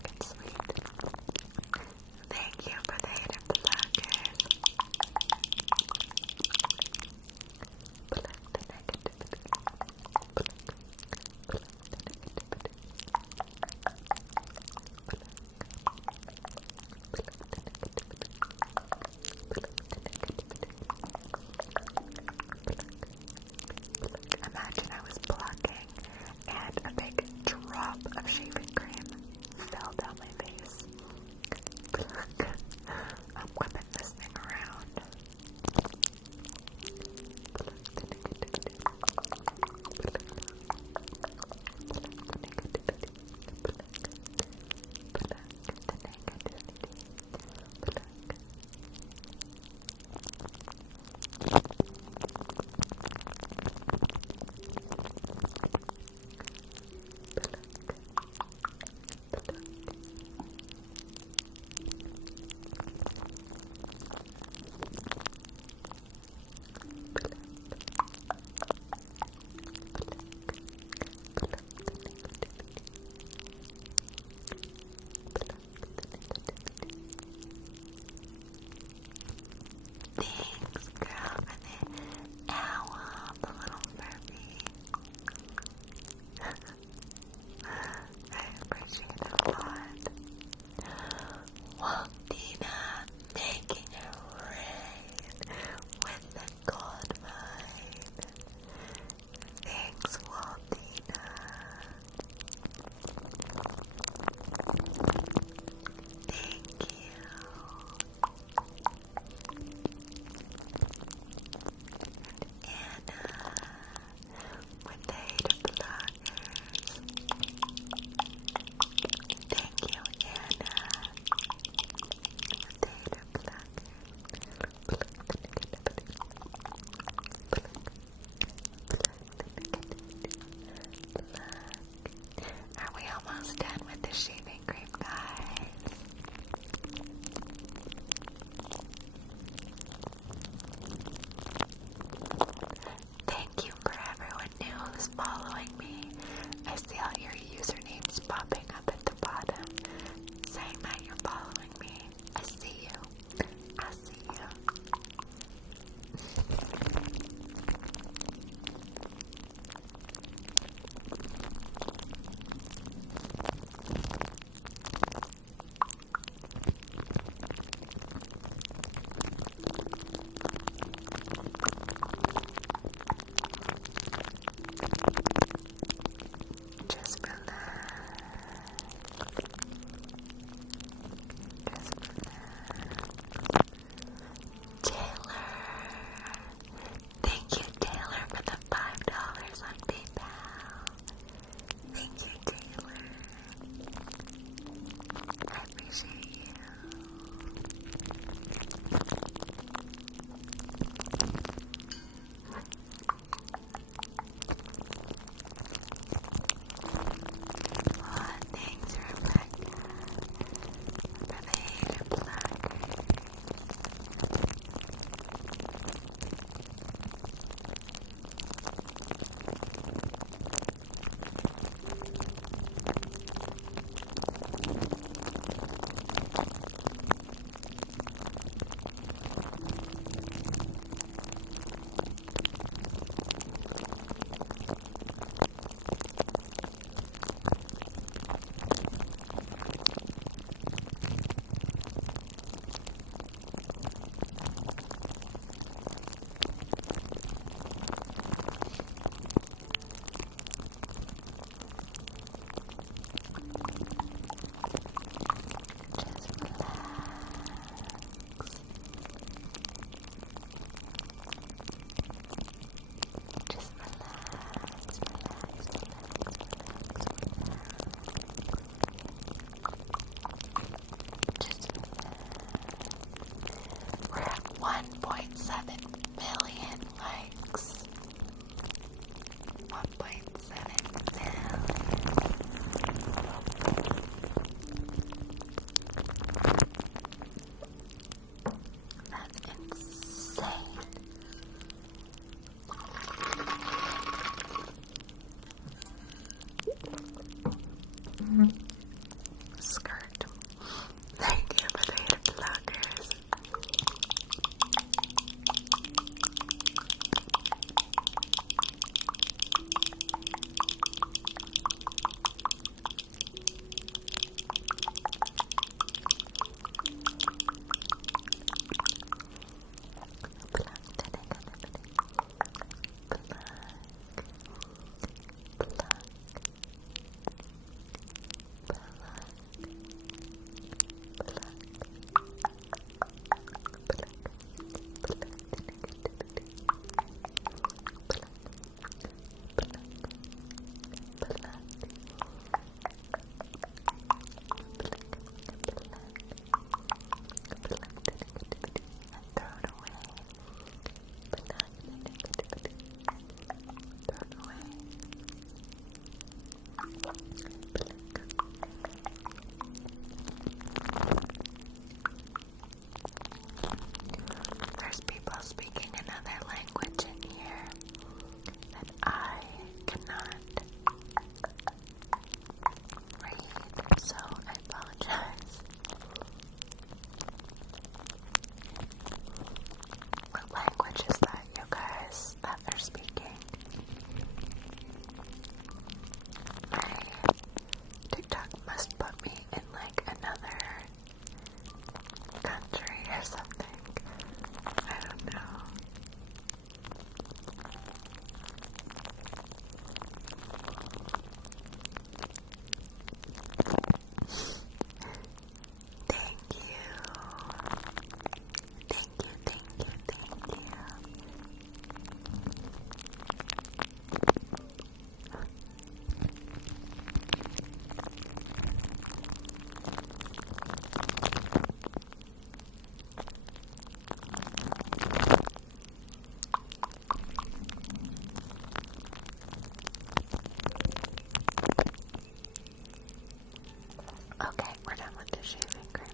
Okay, we're done with the shaving cream.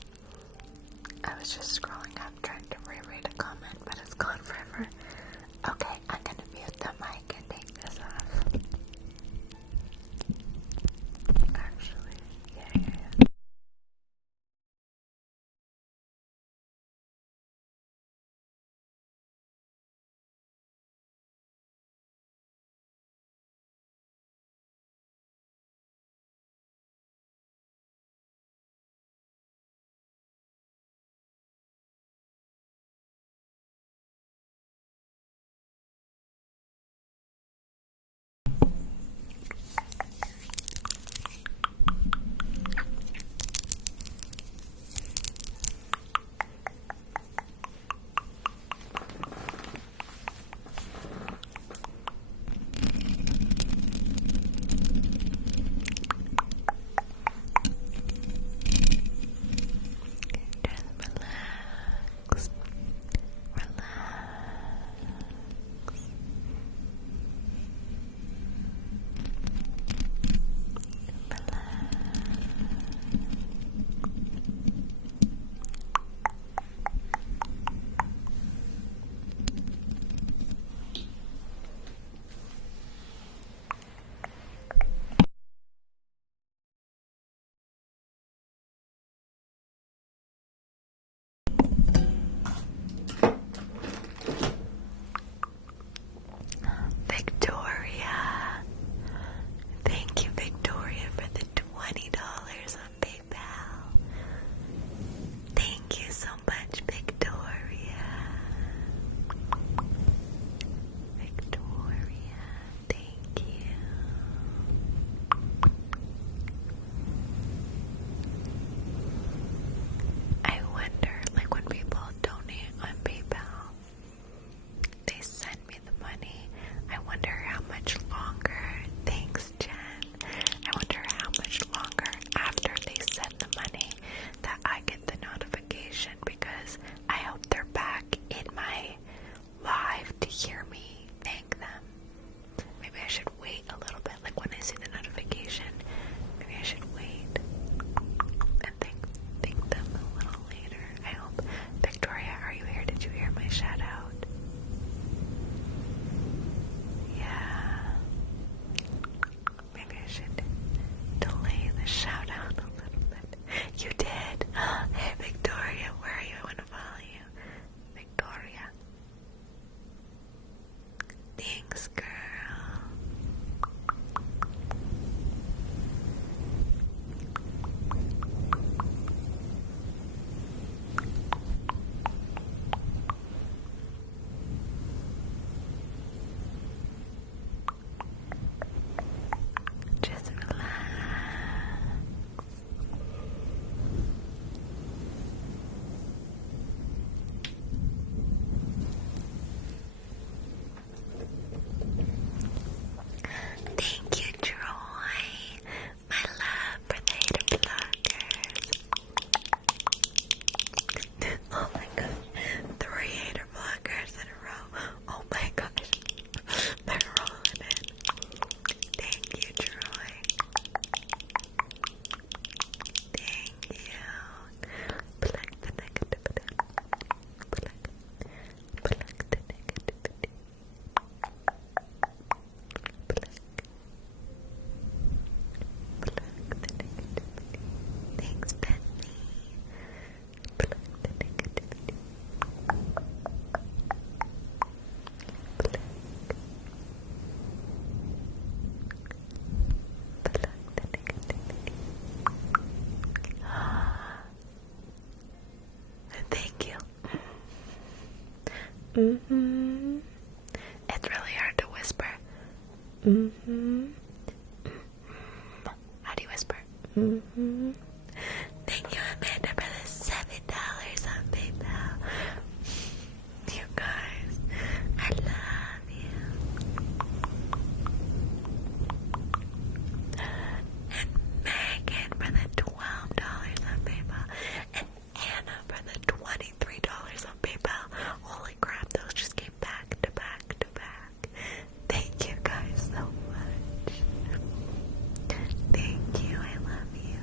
I was just scrolling up trying to reread a comment, but it's gone forever. Okay, I'm gonna mute the mic and take this off. Actually, yeah. Just Victoria. Thank you, Victoria, for the $20 on PayPal. Thank you so much, Victoria. Victoria, thank you. I wonder, like when people donate on PayPal, they send me the money. I wonder how much longer, thanks Jen, I wonder how much longer after they send the money that I get the notification, because I hope they're back in my live to hear me thank them. Maybe I should wait a little bit, like when I see the notification, maybe I should wait and thank them a little later. I hope. Victoria, are you here? Did you hear my shout out? Yeah. Maybe I should delay the shout out a little bit. You did? Hey Victoria, where are you? I want to follow you. Victoria. Thanks, girl. Just relax. Thank you, Troy. My love for the hater blockers. Oh my gosh. 3 hater blockers in a row. Oh my gosh. They're rolling in. Thank you, Troy. Thank you. Pluck the negativity. Pluck the negativity. Pluck the negativity. Thanks, Bethany. Pluck the negativity. Pluck. Pluck the negativity. Thank you. It's really hard to whisper. How do you whisper? Thank you, Amanda, for the $7 on PayPal. You guys, I love you. And Megan for the $12 on PayPal. And Anna for the $23 on PayPal. Holy crap, those just came back to back to back. Thank you guys so much. Thank you, I love you.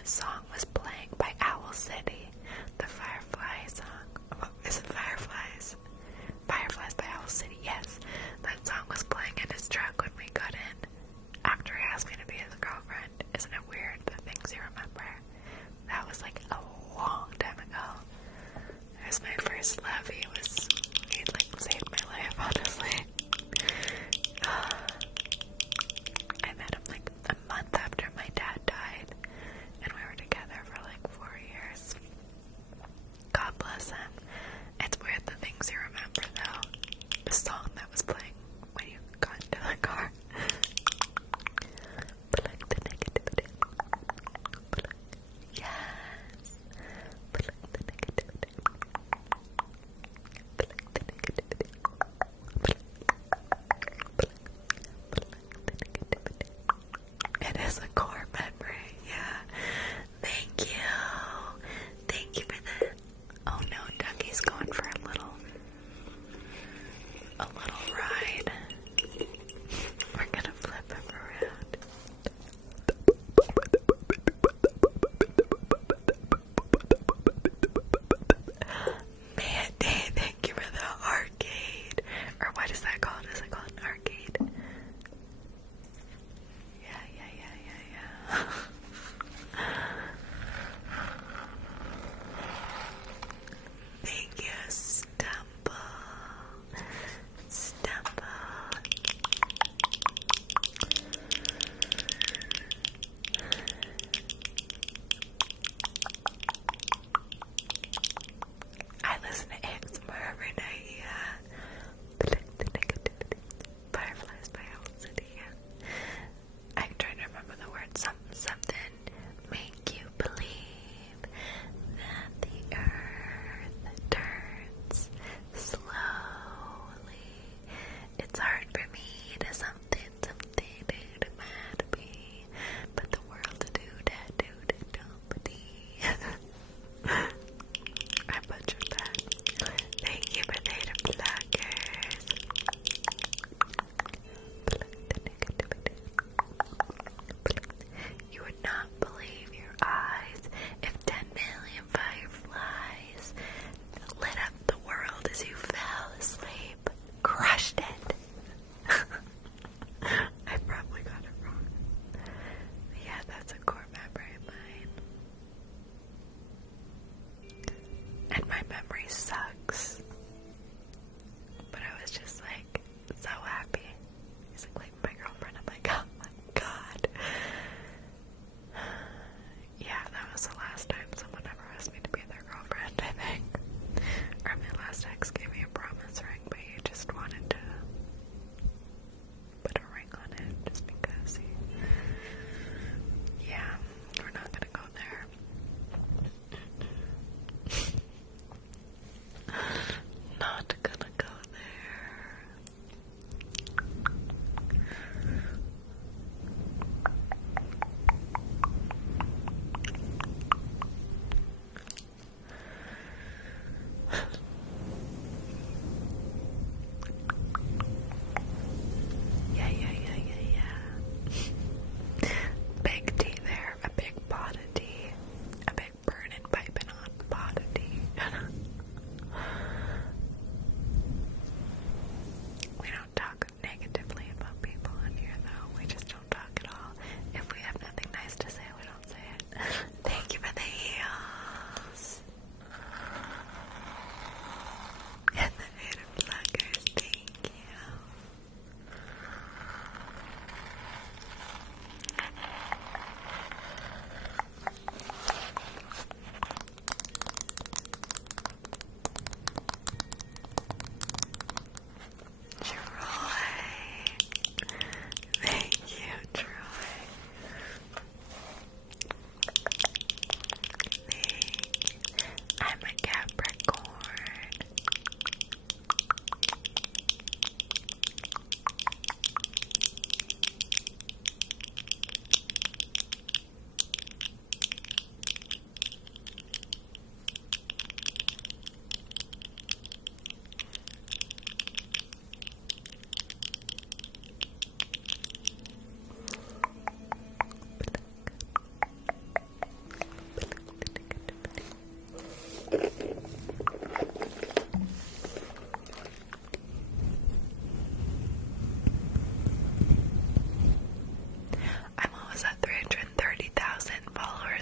that song was playing by Owl City, the Firefly song. Is it Fireflies? Fireflies by Owl City, yes. That song was playing in his truck when we got in, after he asked me to be his girlfriend. Isn't it weird, the things you remember? That was like a long time ago. It was my first love. He like saved my life, honestly. I met him like a month after my dad died, and we were together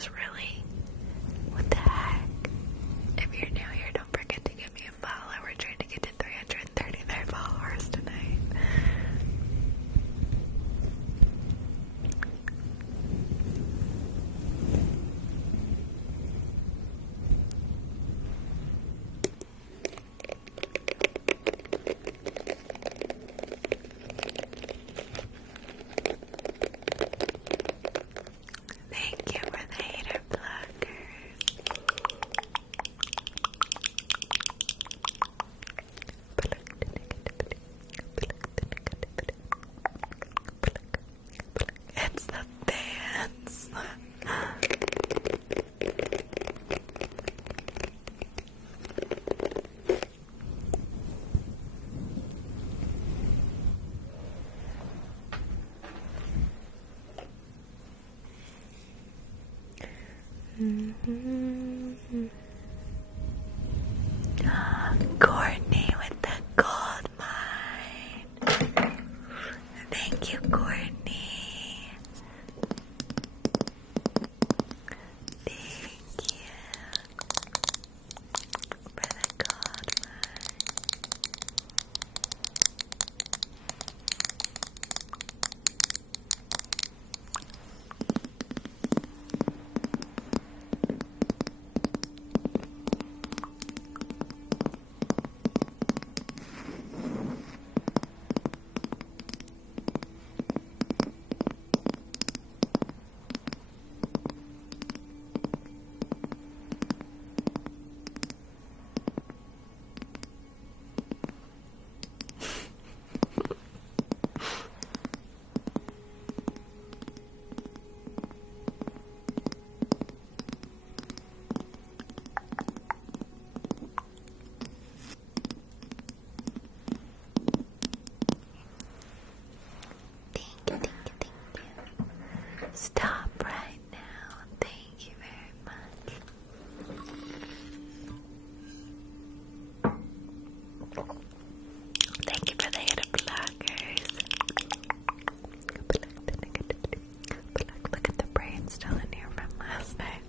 followers, really? What the heck? If you're new here, don't forget to give me a follow. We're trying to get to 339 followers tonight. Thank you for the hater pluggers. It's the fans. Courtney with the gold mine. Thank you, Courtney. Thank you for the gold mine. Stop right now. Thank you very much. Thank you for the hater bloggers. Look at the brain still in here from last night.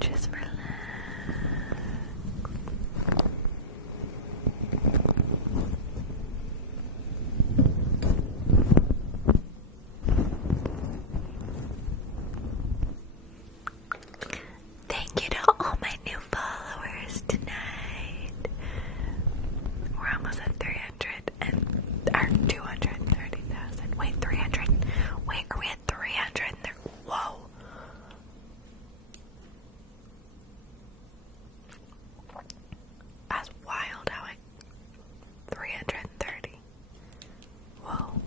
Just relax. Thank you to all my new followers tonight. We're almost at 300 and or 230,000. Wait, 300. Wait, are we at 300? Whoa. That's wild how 330. Whoa.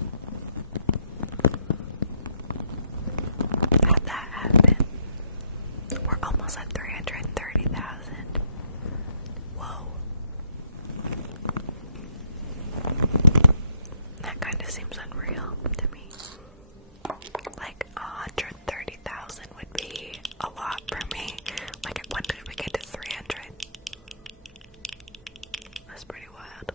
How'd that happen? We're almost at 330,000. Whoa. That kind of seems unreal to me. Like 130,000 would be a lot for me. Like when did we get to 300? That's pretty wild.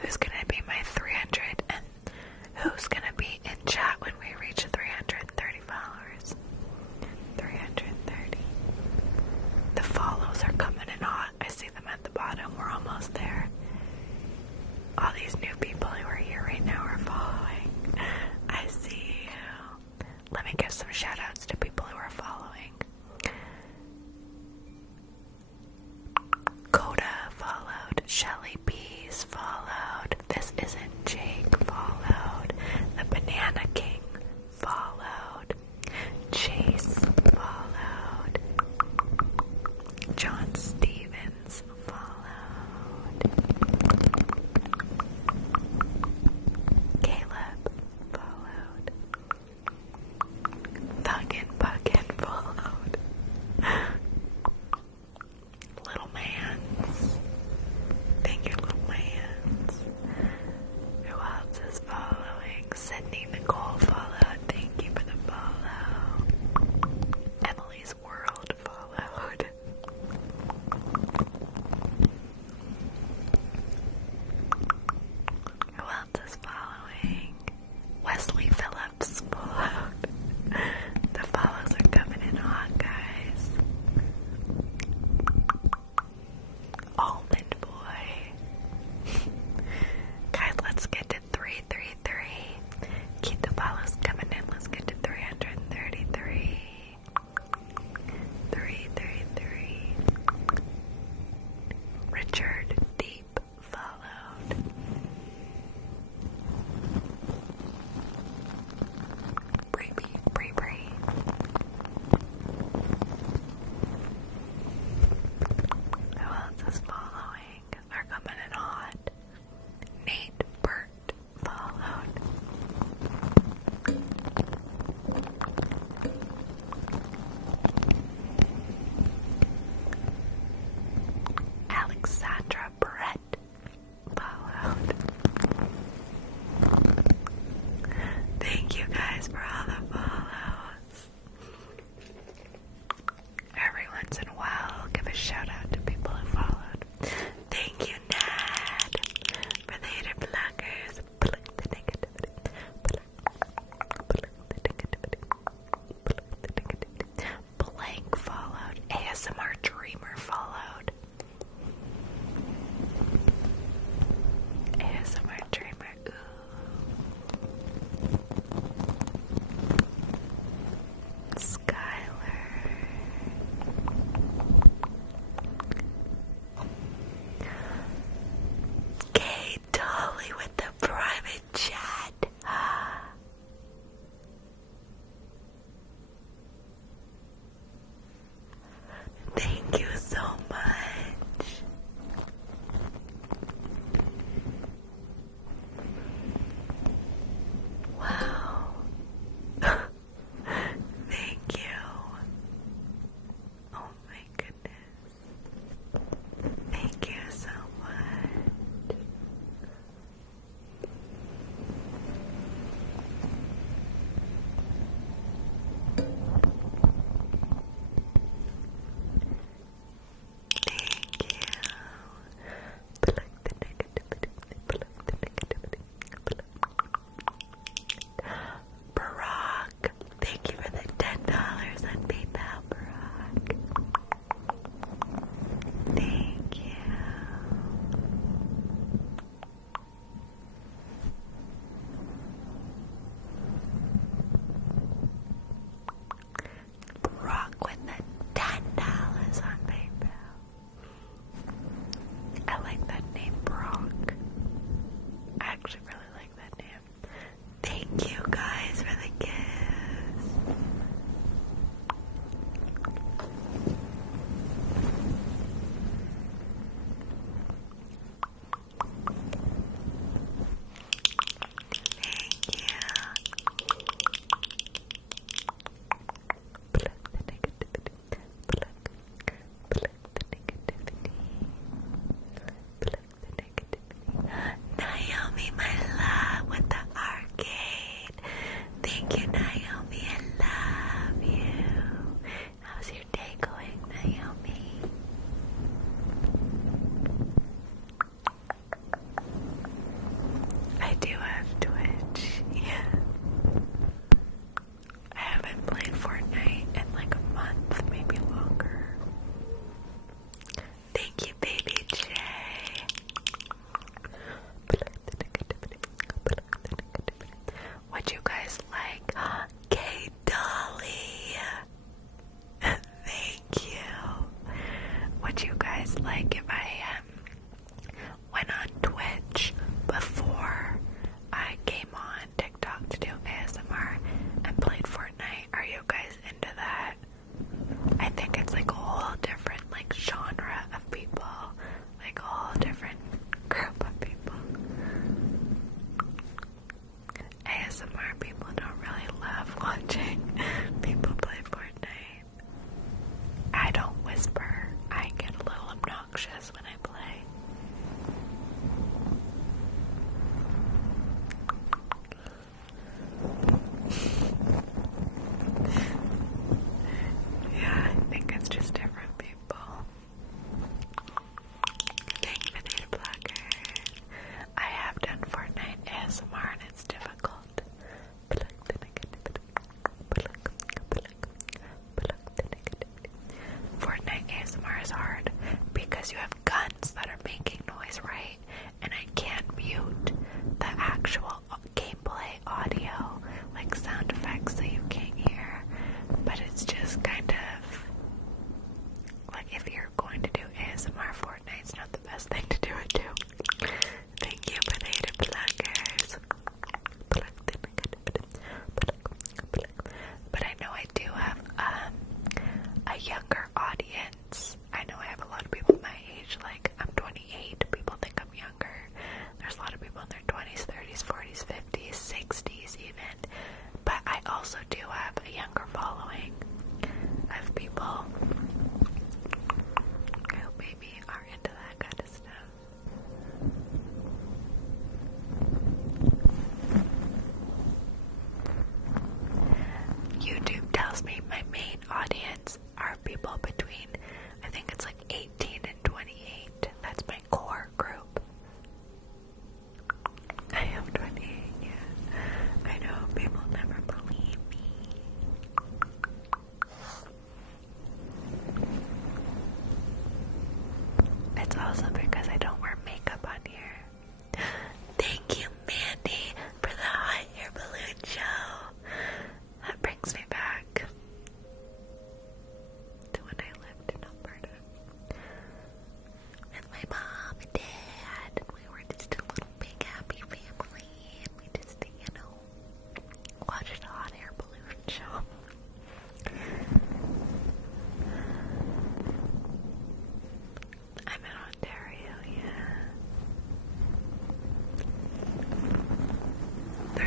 Who's gonna be my 300 and who's gonna be in chat when we reach 330 followers? 330. The follows are coming in hot. I see them at the bottom. We're almost there. All these new people who are here right now are following. I see you. Let me give some shout outs to people who are following. Coda followed. Shelly B's followed. This isn't Jake followed. The Banana King followed. Chase followed. John Stevens followed.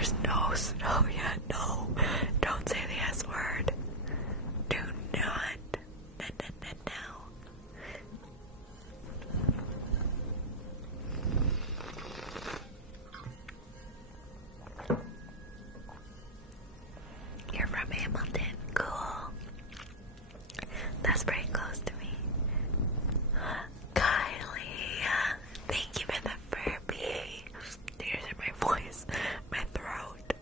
There's no snow yet. No. Don't say the S word. Do not. No, no, no, no. You're from Hamilton. Cool. That's pretty close to me. Kylie, thank you for the Furby. There's my voice, my throat.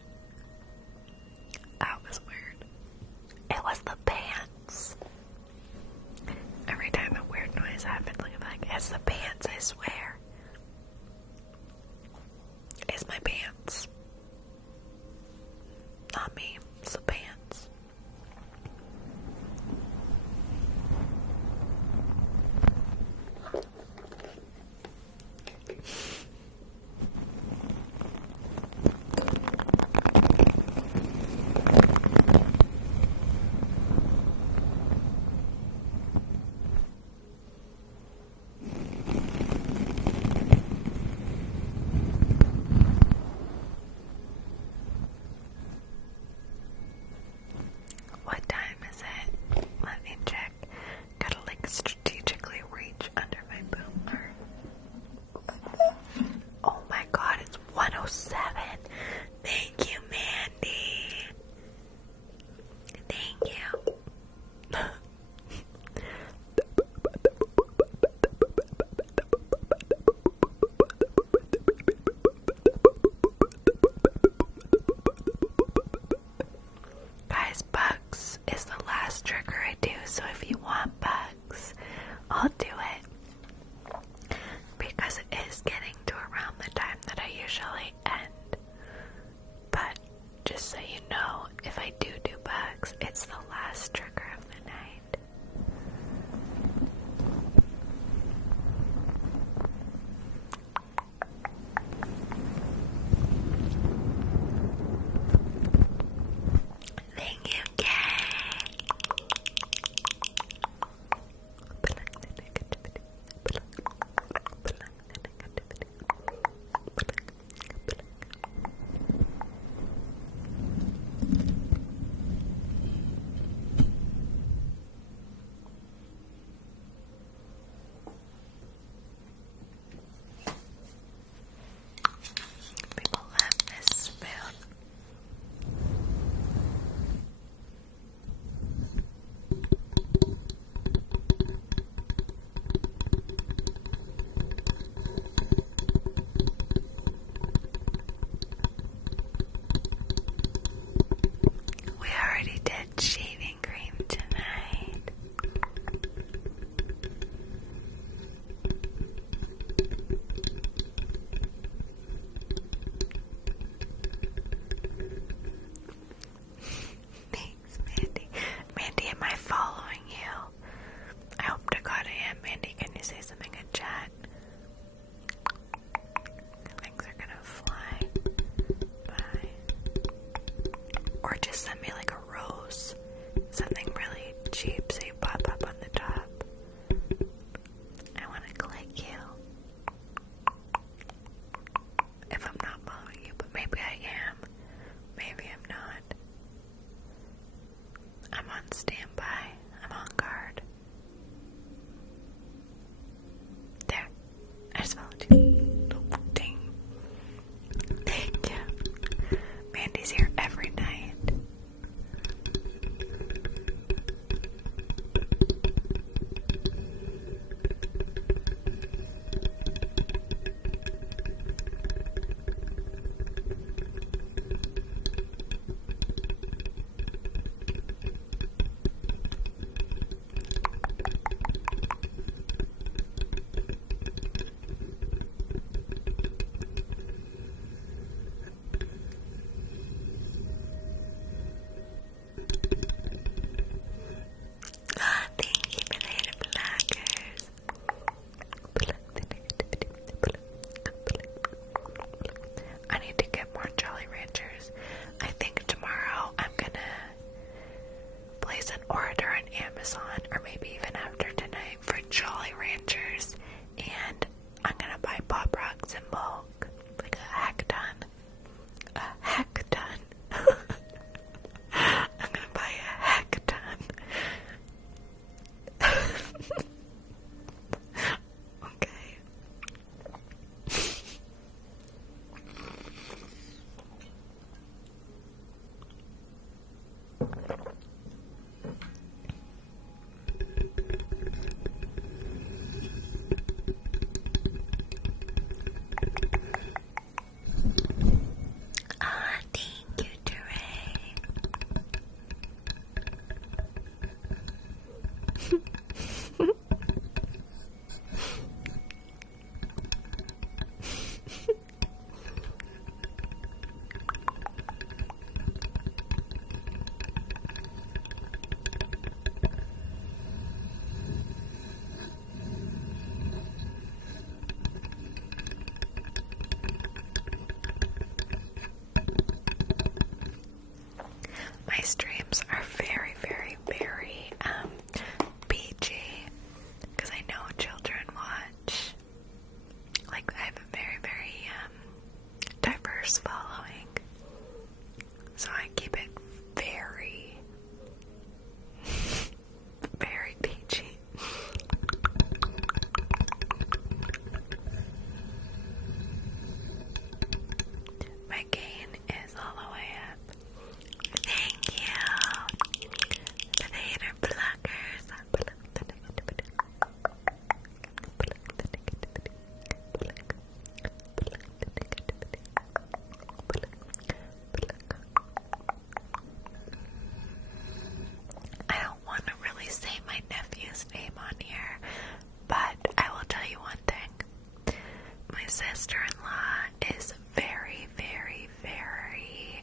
my sister-in-law is very, very, very,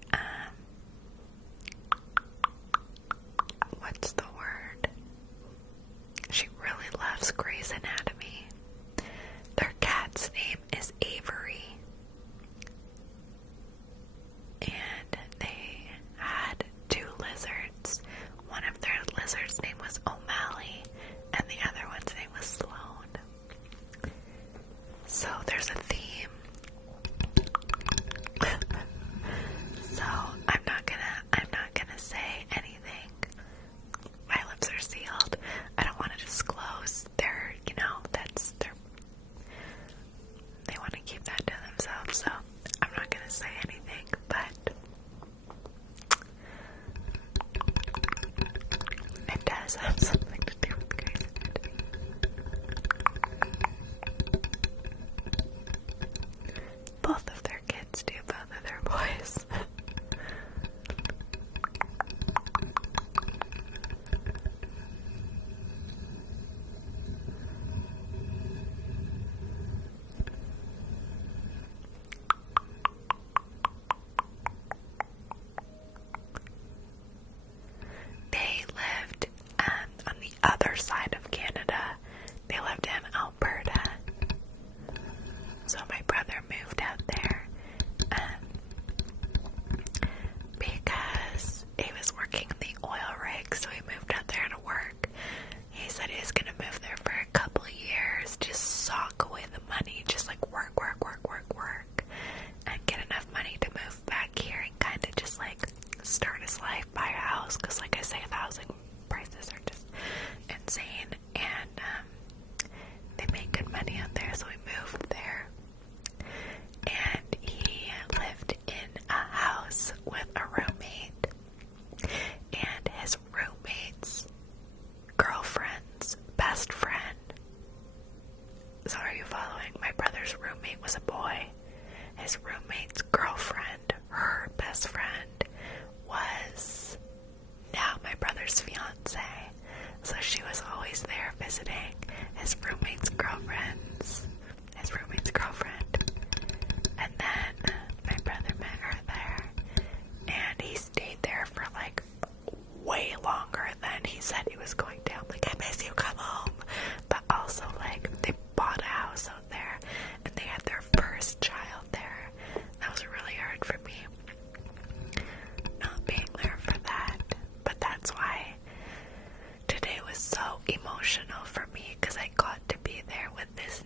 what's the word? She really loves Grey's Anatomy. Their cat's name is Avery. And they had 2 lizards. One of their lizards' name was O'Malley, and the other one's name was Sloan. So there's a theme. So I'm not gonna say anything. My lips are sealed. I don't want to disclose their, that's their, they want to keep that to themselves, so I'm not gonna say anything, but it does have something to do with Grey's Anatomy. Both of their kids do, both of their boys. They lived on the other side of Canada. They lived in Alberta. So my brother moved out there because he was working the oil rig, so he moved out there to work. He said he was going to move there for a couple of years, just sock away the money, just like work, and get enough money to move back here and kind of just like start his life, buy a house, because like I say, the housing prices are just insane, and they make good money out there, so we moved there. And he lived in a house with a roommate, and his roommate's girlfriend's best friend. So are you following? My brother's roommate was a boy. His roommate's girlfriend, her best friend, was now my brother's fiance. So she was always there visiting his roommate's girlfriend. And then my brother met her there, and he stayed there for like way longer than he said he was going to. I'm like, I miss you, come home. But also, like, they bought a house out there, and they had their first child there. That was really hard for me, not being there for that. But that's why today was so emotional for me, because I got to be there with this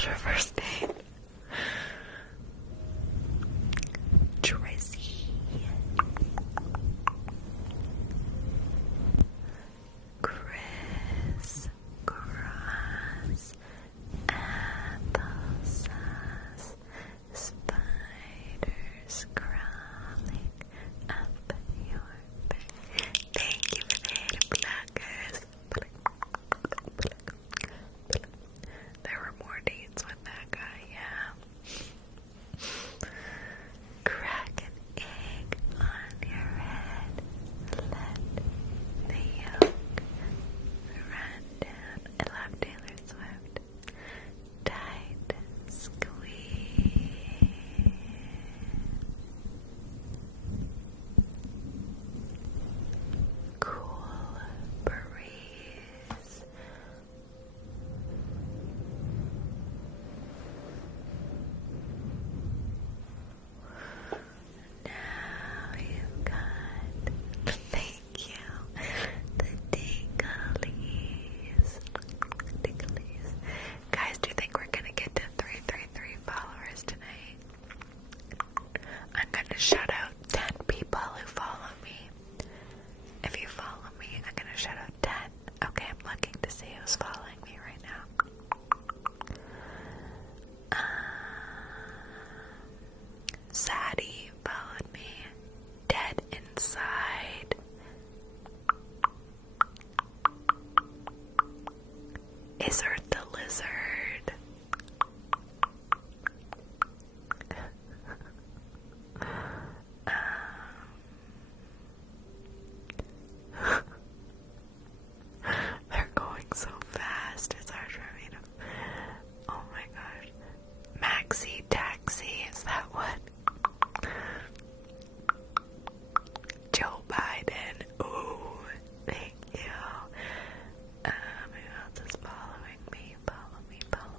not her first name. Tracy. Chris Cross. Applesauce. Spiders crawling up your back. Thank you for the hater blockers. There were more dates with that guy, yeah. Crack an egg on your head. Let the yolk run down. I love Taylor Swift. Tight squeeze. Cool breeze. Now you've got, thank you, the tinglies. Tinglies. Guys, do you think we're gonna get to 333 followers tonight? I'm gonna shout out 10 people who follow me. If you follow me, I'm gonna shout out 10. Okay, I'm looking to see who's following me right now. Sadie followed me. Dead Inside. Izzard the Lizard. They're going so fast, it's hard for me to... Oh my gosh. Maxi Taxi, is that what? Joe Biden. Ooh, thank you. Who else is following me? Follow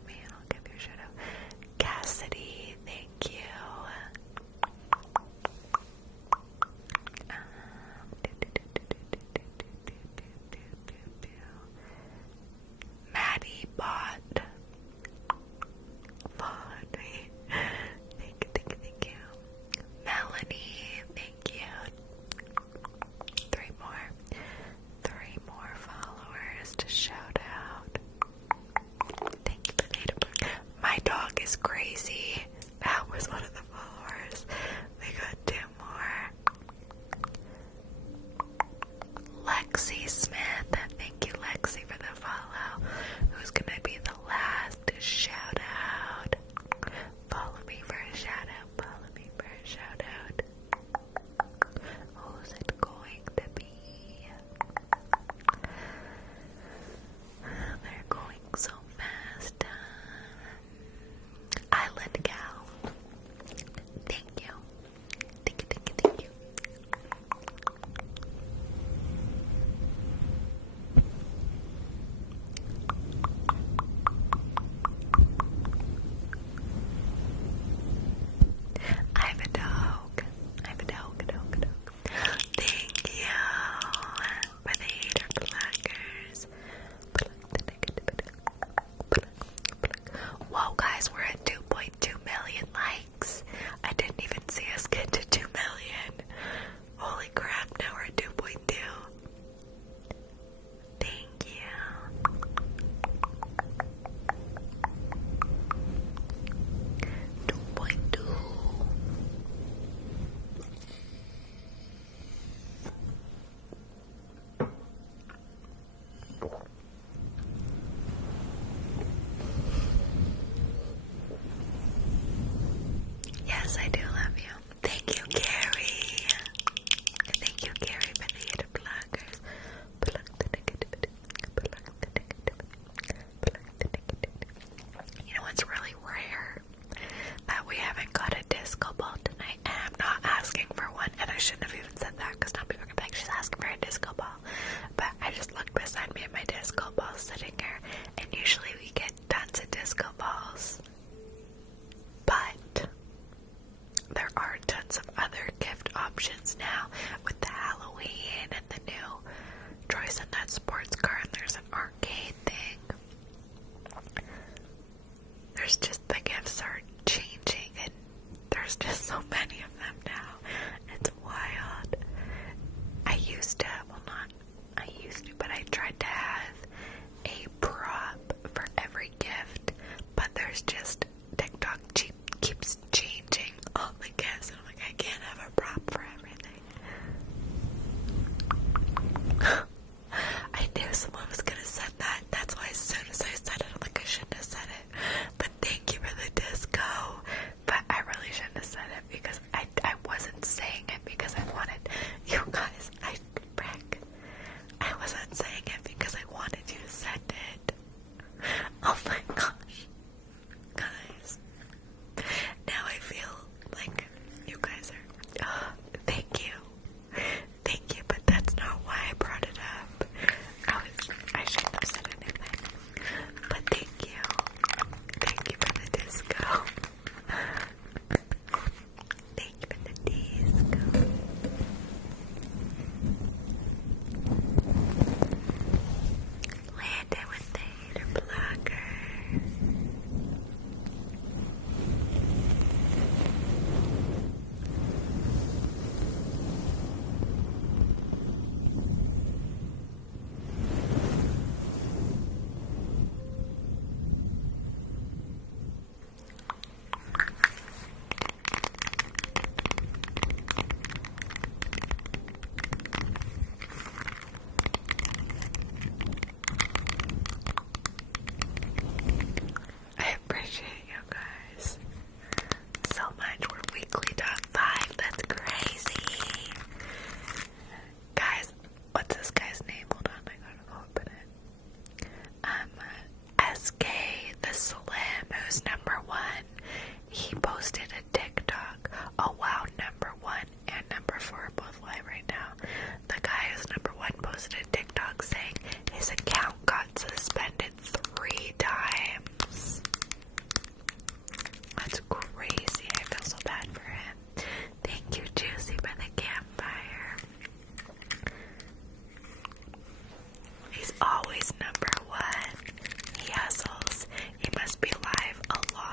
me, and I'll give you a shout out. Cassidy, thank you. Maddie Bot followed me. Thank you. Melanie, thank you. Three more followers to shout out. Thank you for the My dog is crazy. That was one of the followers. We got 2 more. Lexi Smith, thank you Lexi for the follow. Who's gonna be the last to shout out? Follow me for a shout out. Who's it going to be? They're going so fast. Island Gal. Thank you. Thank you. I have a dog. Thank you for the hater blockers. Whoa, guys, we're at 2.2 million likes. I didn't even see us get to 2 million. Holy crap, now we're at 2.2. Thank you. Yes, I do love you. Thank you, Gary. Thank you, Gary, for the hater blockers. You know what's really rare? That we haven't got a disco ball tonight. And I'm not asking for one, and I shouldn't have even said that because now people are gonna be like, she's asking for a disco ball. But I just looked beside me at my disco ball sitting here, and usually we get tons of disco balls. But there are tons of other gift options now with the Halloween and the new Joyce and that sports car, and there's an arcade thing. There's there's just, the gifts are changing, and there's just so many of them now. It's wild. I used to, but I tried to have a prop for every gift, but there's just, TikTok keeps changing all the gifts, and I'm like, I can't have a prop for everything. I knew someone was gonna say that. That's why as soon as I said it, I'm like, I shouldn't have said it. But thank you for the disco. But I really shouldn't have said it because I wasn't saying it because I wanted you guys. I wasn't saying it because I wanted you to send it. Oh my gosh, guys. Now I feel like you guys are. Thank you, but that's not why I brought it up. I shouldn't have said anything. But thank you for the disco. Thank you for the disco. Landed with the hater blocker. I appreciate you guys so much. We're weekly top 5. That's crazy. Guys, what's this guy's name? Hold on, I gotta go open it. SK the Slim, who's number 1. He posted a TikTok. Oh wow, number 1 and number 4 are both live right now. The guy who's number 1 posted a TikTok saying his account got suspended 3 times. That's crazy. I feel so bad for him. Thank you, Juicy, for the campfire. He's always number 1. He hustles. He must be live a lot.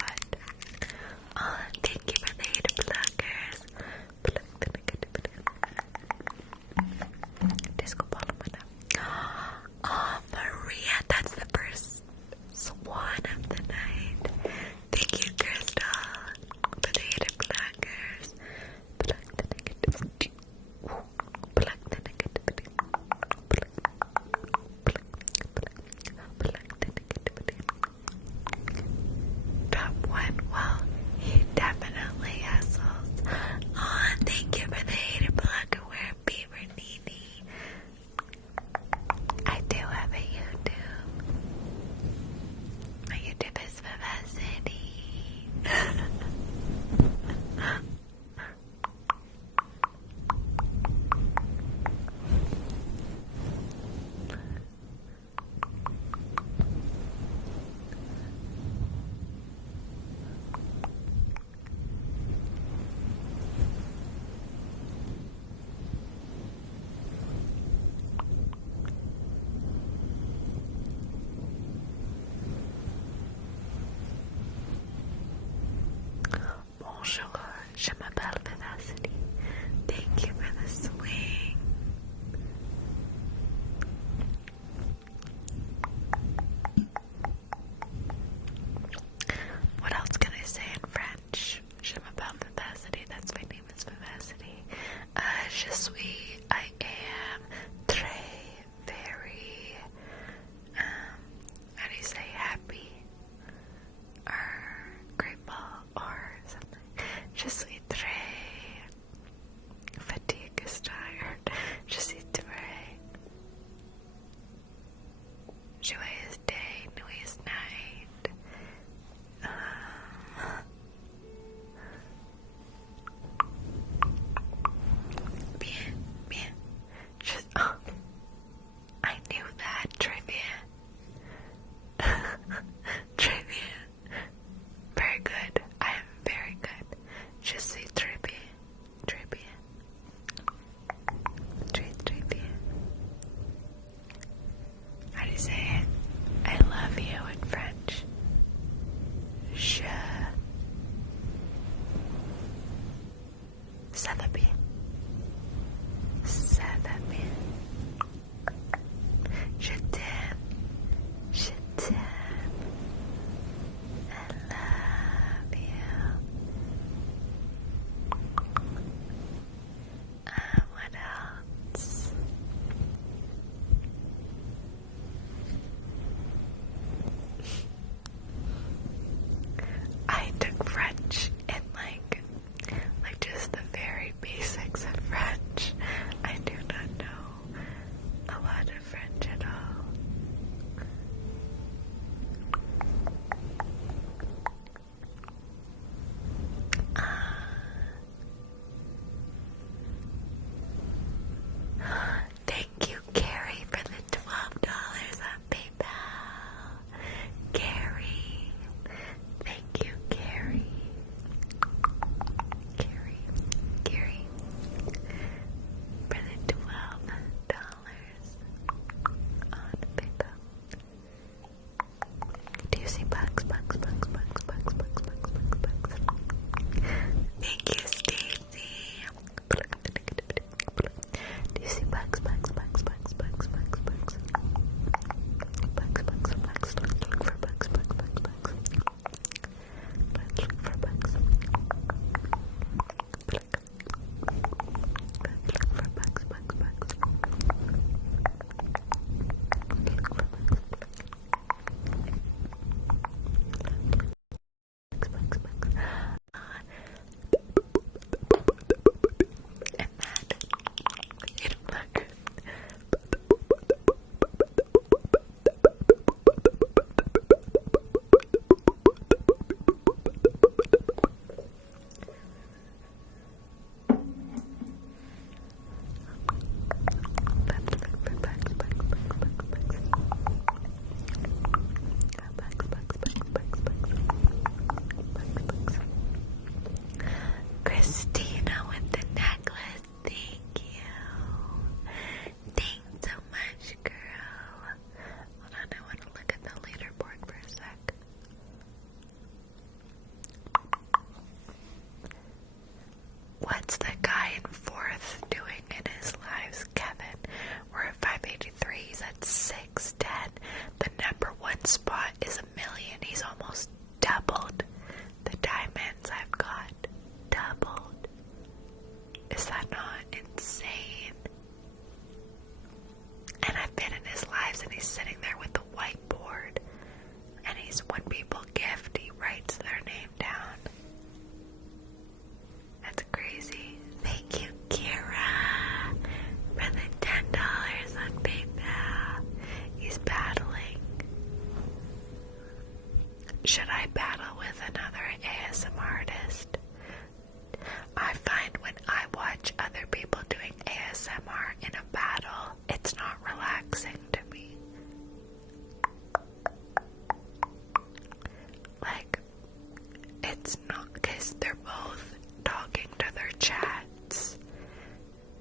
it's not, because they're both talking to their chats,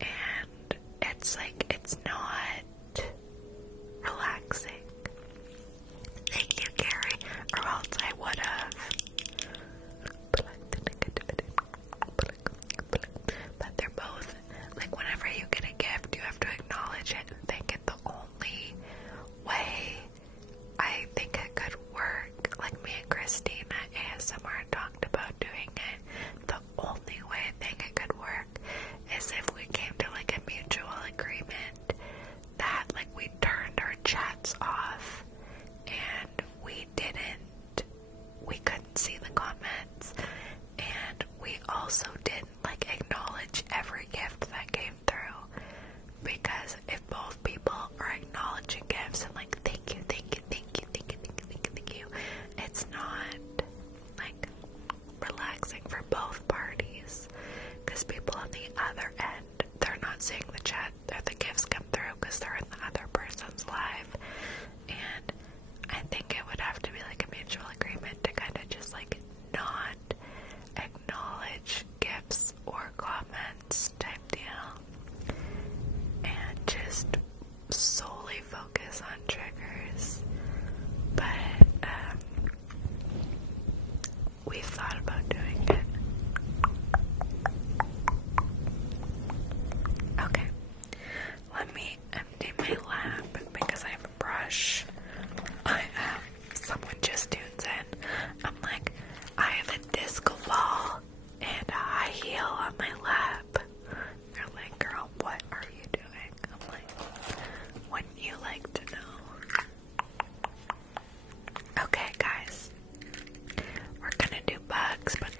and it's like, it's not relaxing. Thank you, Gary, or else I would have. But they're both, like, whenever you get a gift, you have to acknowledge it and thank it. The only way I think it could work, like me and Christina ASMR talked about doing it, the only way I think it could work is if we came to like a mutual agreement that like we turned our chats off and we couldn't see the comments, and we also didn't like acknowledge every gift that came through, because if both people are acknowledging gifts and like thank you, it's not like relaxing for both parties, because people on the other end, they're not seeing the chat or the gifts come through because they're in the other person's live. And I think it would have to be like a mutual agreement to kind of just like not acknowledge gifts or comments type deal, and just solely focus on triggers. But we've thought about doing it. Okay, let me empty my lap because I have a brush. Someone just tunes in. I'm like, I have a disco ball and a high heel on my lap. They're like, girl, what are you doing? I'm like, wouldn't you like to know? Okay, guys, we're gonna do bugs, but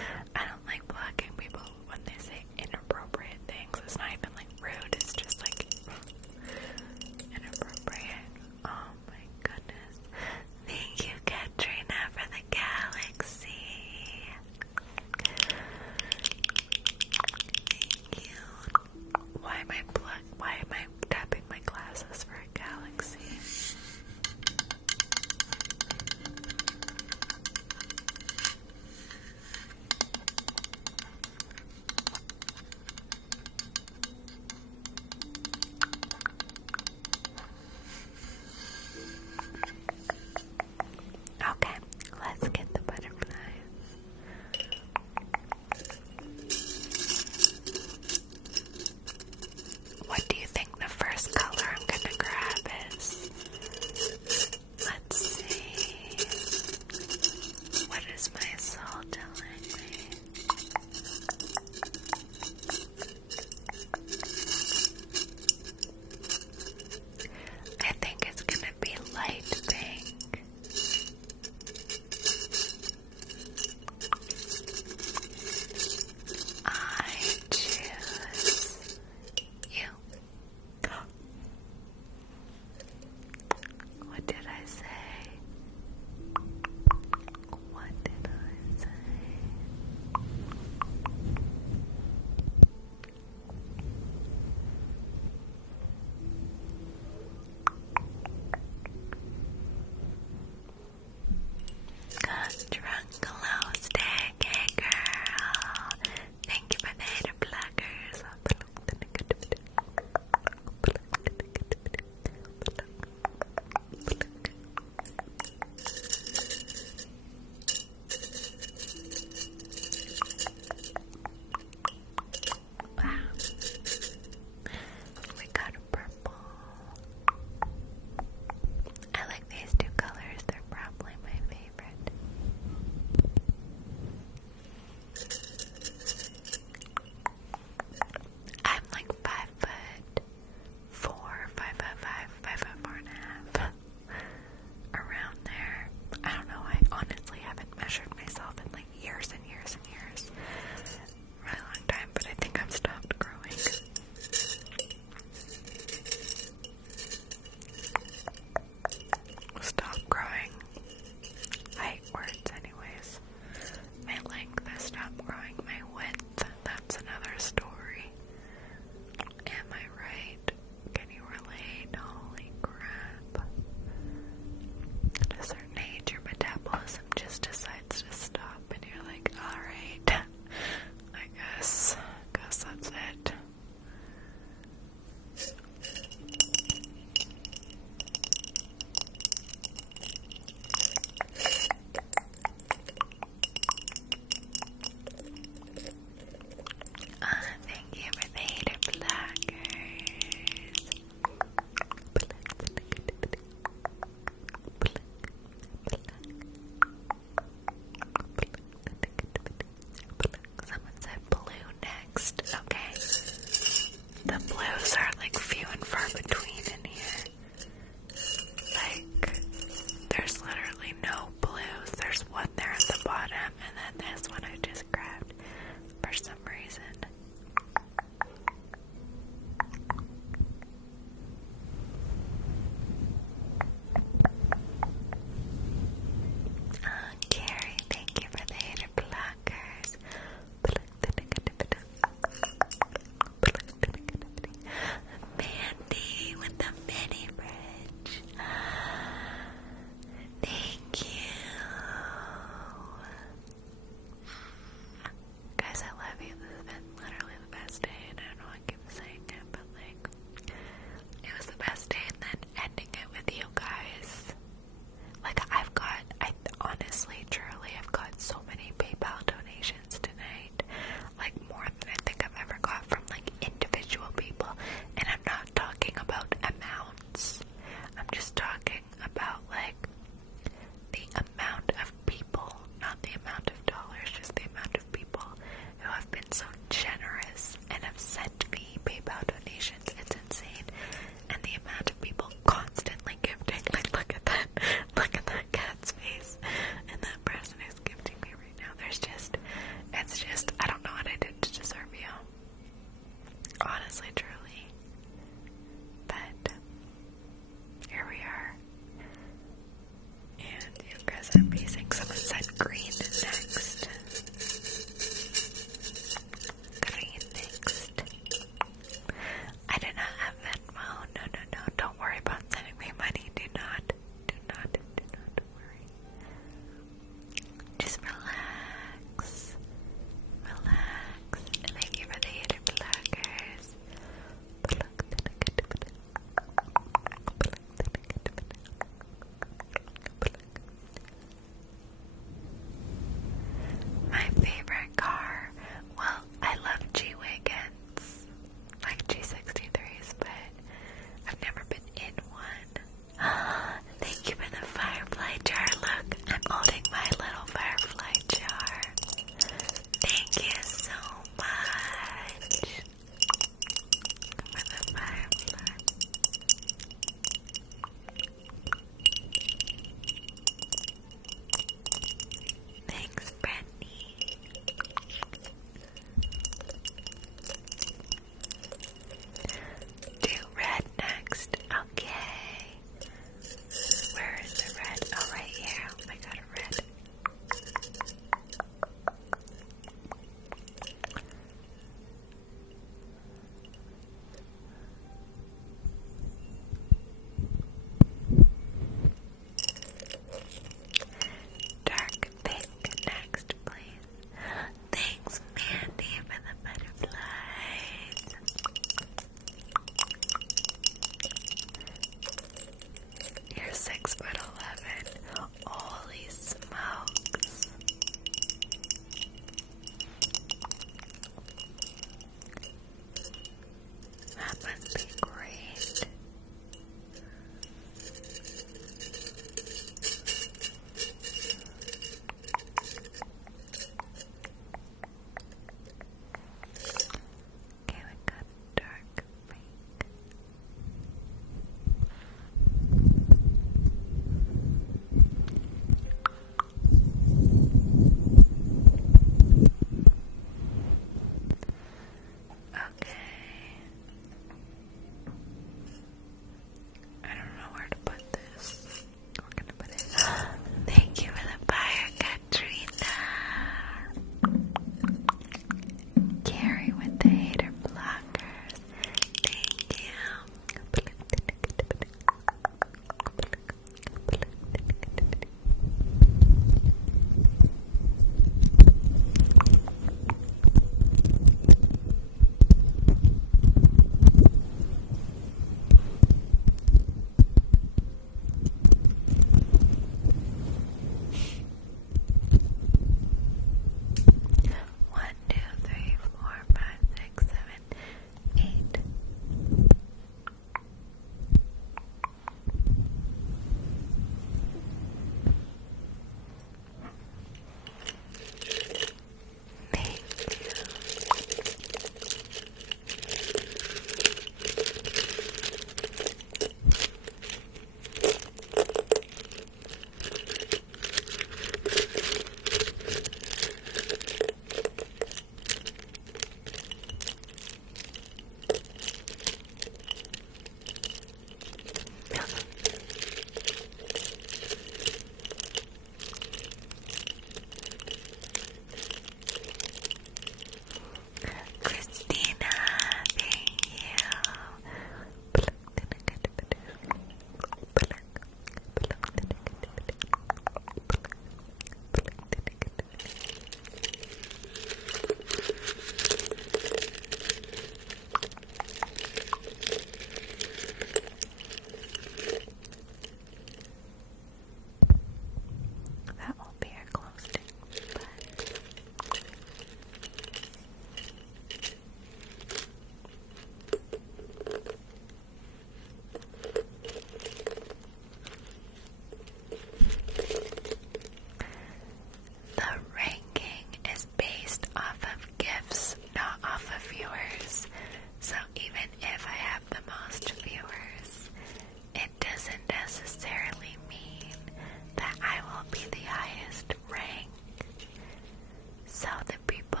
So the people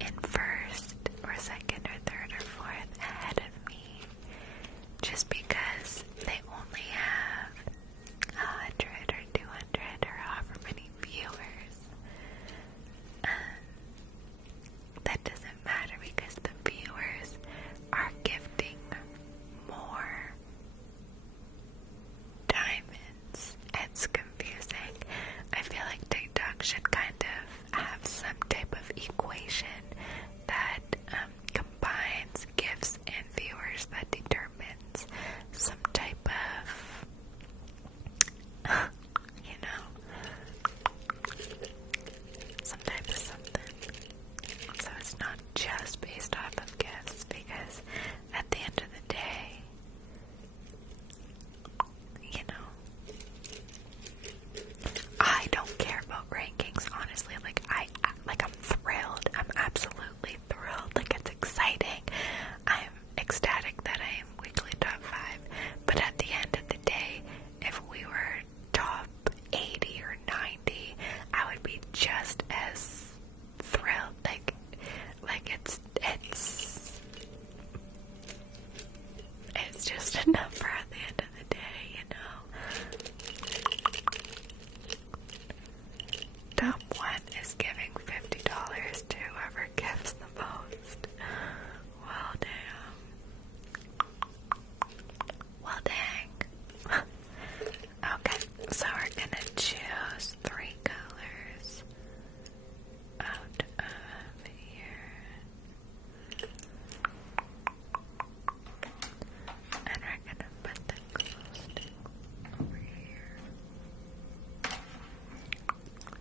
in first or second or third or fourth ahead of me, just because they only have 100 or 200 or however many viewers, that doesn't matter because the viewers are gifting more diamonds. It's confusing. I feel like TikTok should kind of have some type of equation that combines gifts and viewers that determines some type of, you know, some type of something. So it's not just based off of gifts, because at the end of the day, you know, I don't care about rankings, honestly. I'm thrilled. I'm absolutely thrilled. Like, it's exciting. I'm ecstatic that I am weekly top 5. But at the end of the day, if we were top 80 or 90, I would be just as thrilled. Like it's just a number at the end of the day, you know. Top 1 is giving $50 to whoever gives the most. Well, damn. Well, dang. Okay, so we're gonna choose 3 colors out of here. And we're gonna put the glow stick over here.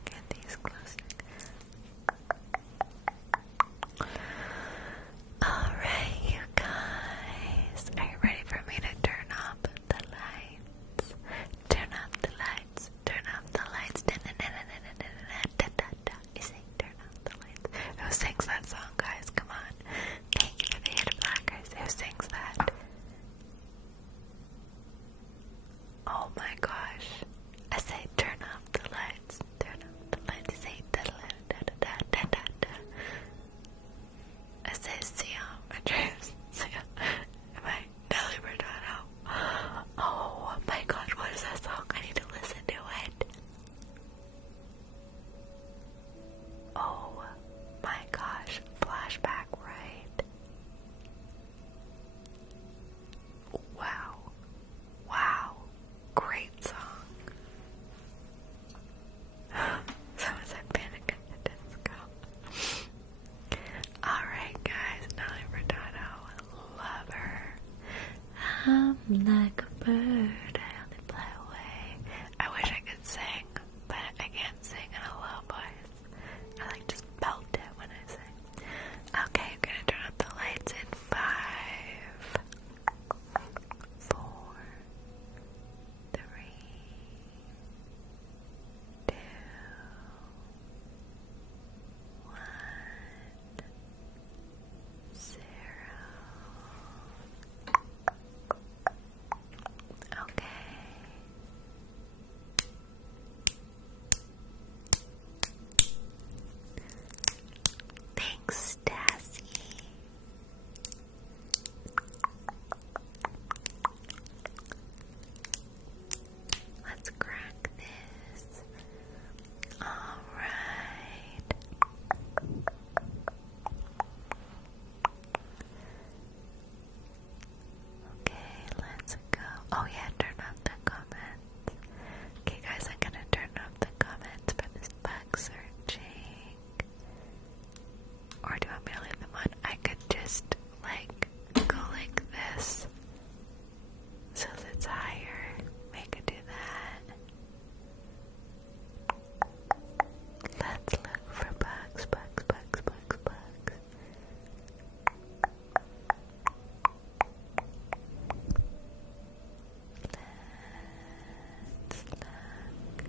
Get these glow sticks. Alright, you guys. Are you ready for me to turn off the lights? Turn off the lights. Turn off the lights. You sing, turn off the lights. Who sings that song, guys? Come on. Thank you for the hit blockers. Who sings that? Oh my gosh. I say turn off the lights. Turn off the lights. I say da da da da da da da. I say see ya, my dreams. See ya. Am I Nelly Bernardo? Oh my gosh, what is that song? I need to listen to it. Oh my gosh, flashback, right? Wow. Wow. Great song. Someone said Panic at the Disco. Alright guys, Nelly Furtado, love her. I'm like a bird, I only fly away. I wish I could sing, but I can't sing in a low voice. I like just belt it when I sing. Okay, I'm gonna turn off the lights in 5, 4, 3, 2, 1, 0. Okay. Thanks, Stassi. Let's crack this. Alright. Okay, let's go. Oh yeah, turn off the comments. Okay guys, I'm gonna turn off the comments for this bug searching. Or do you want me to leave them on? I could just like go like this so that it's higher. We could do that. Let's look for bugs, bugs, bugs, bugs, bugs. Let's look.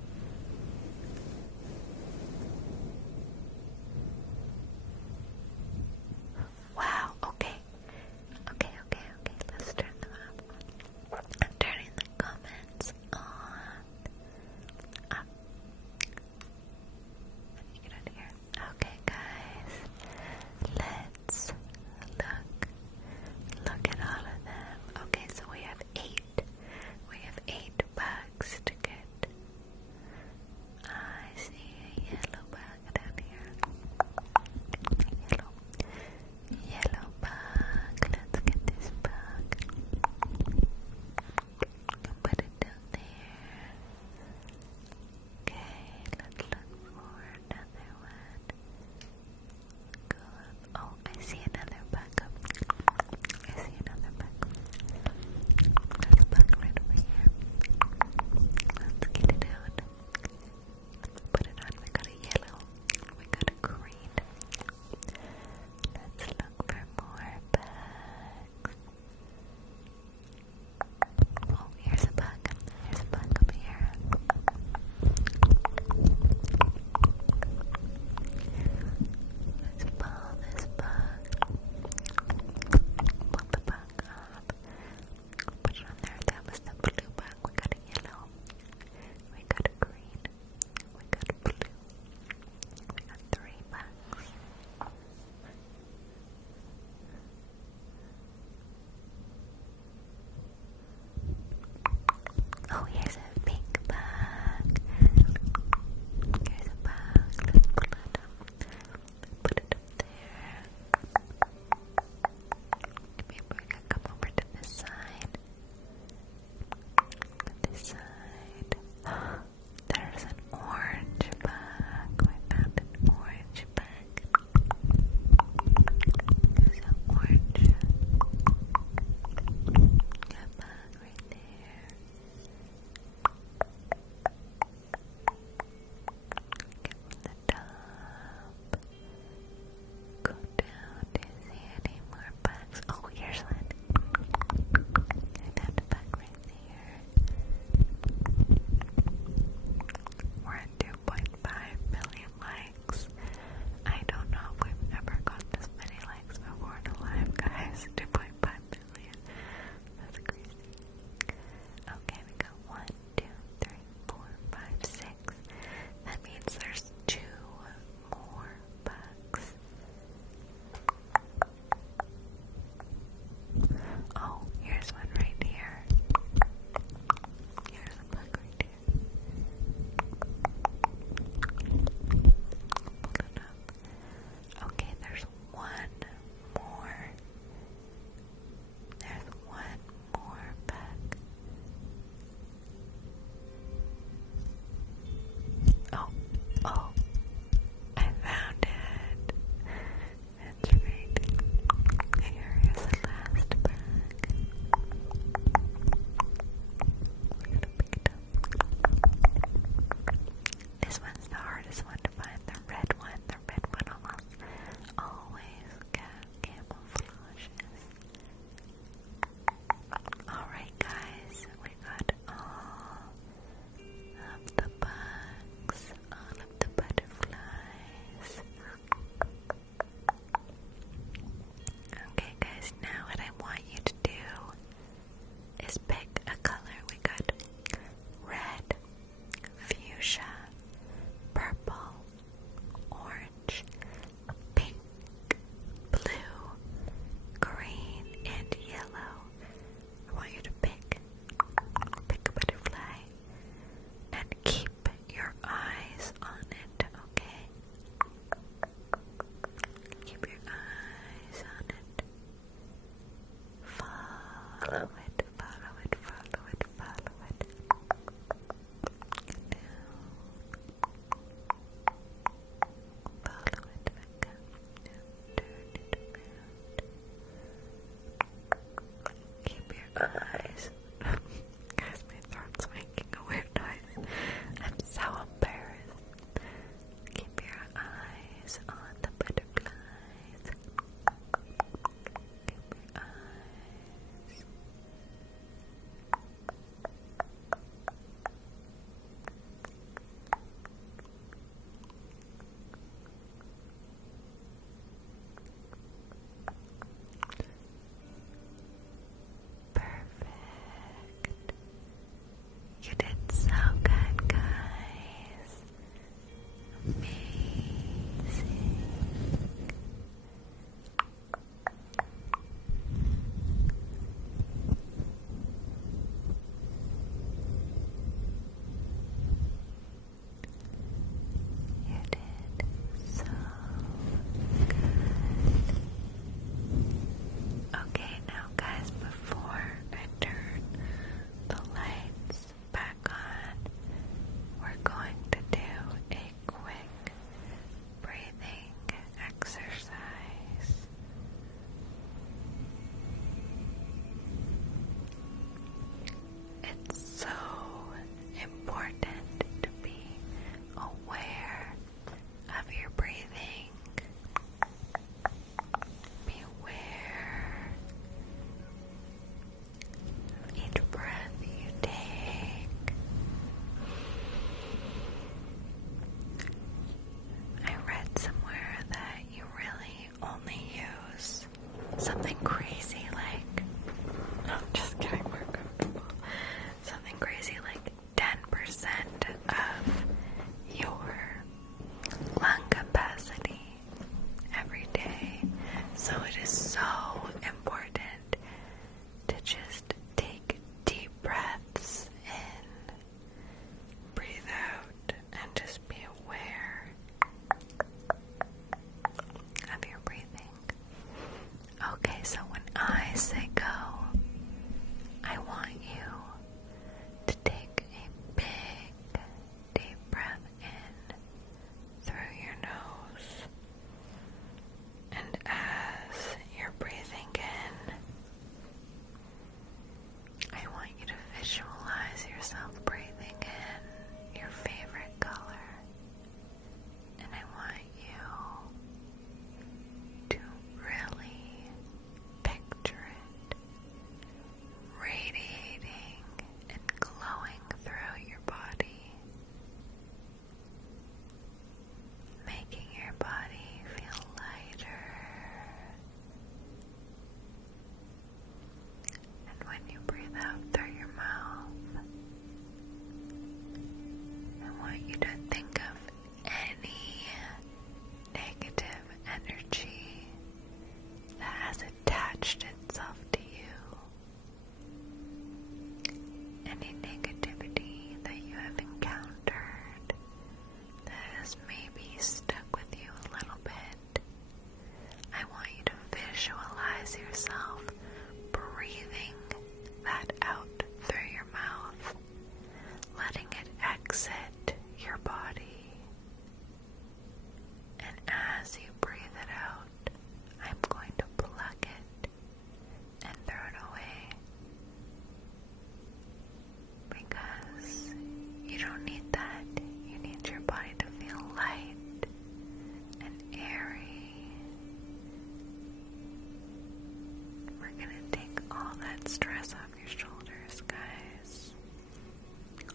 that stress off your shoulders, guys.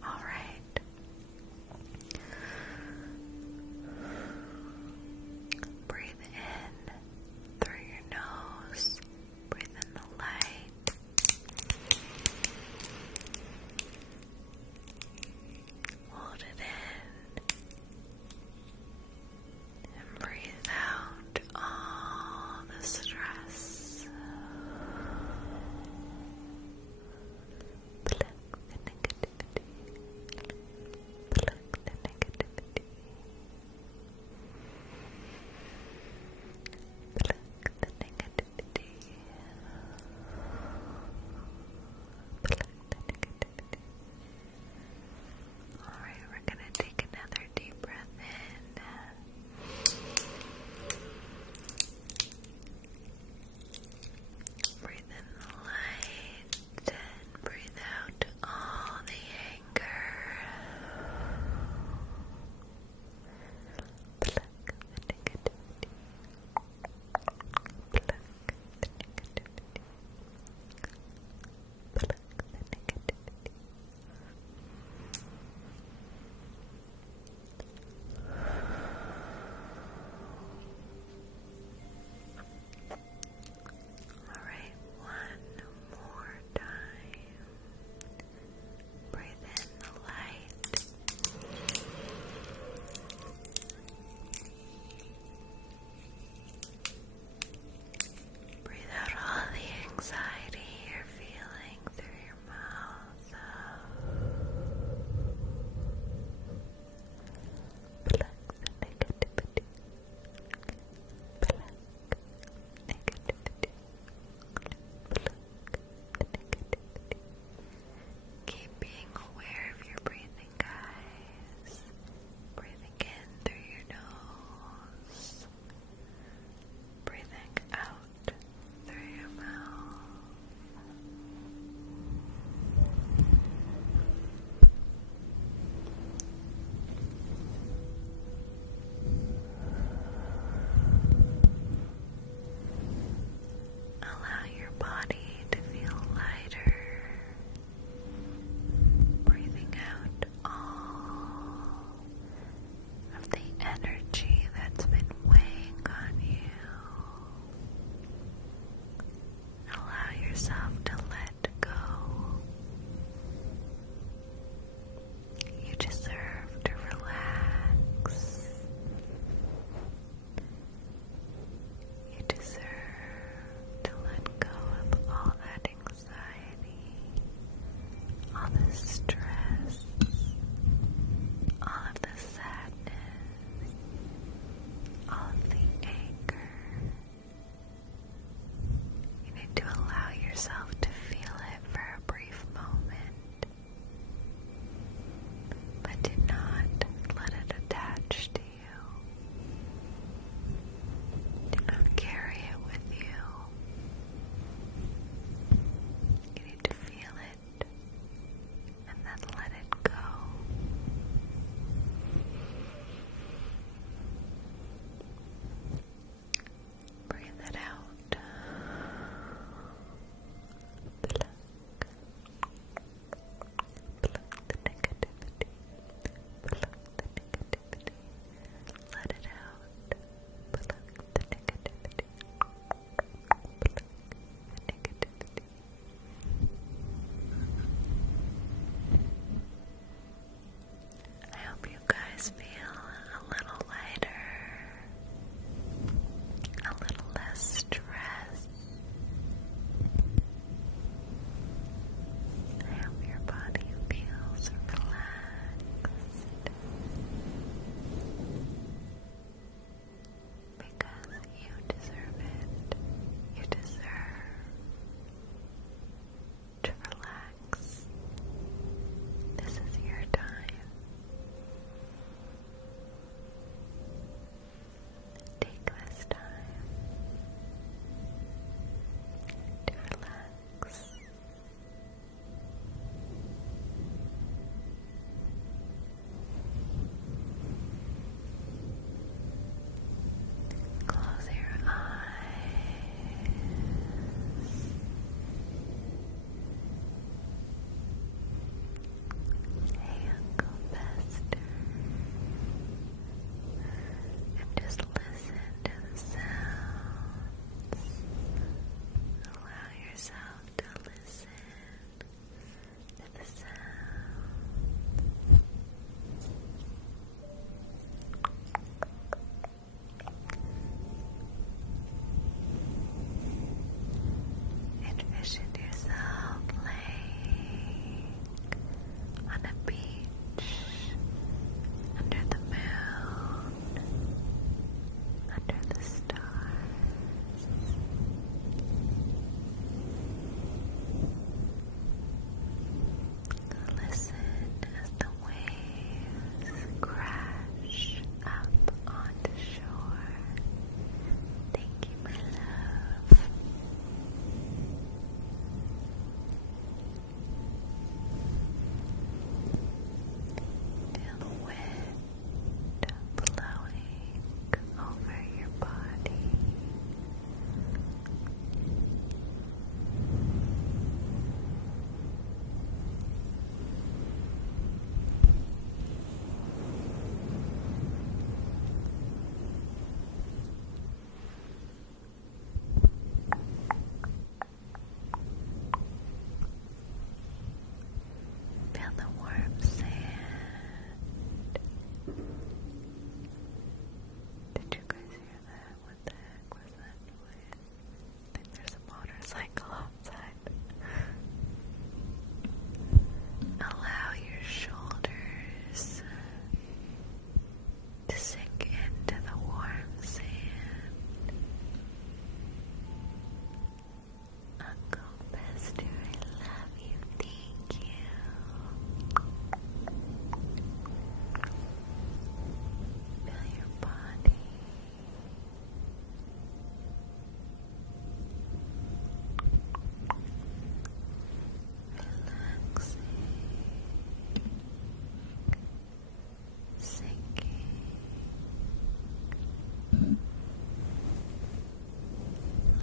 Alright. Breathe in through your nose. Breathe in the light. Hold it in. And breathe out all the stress.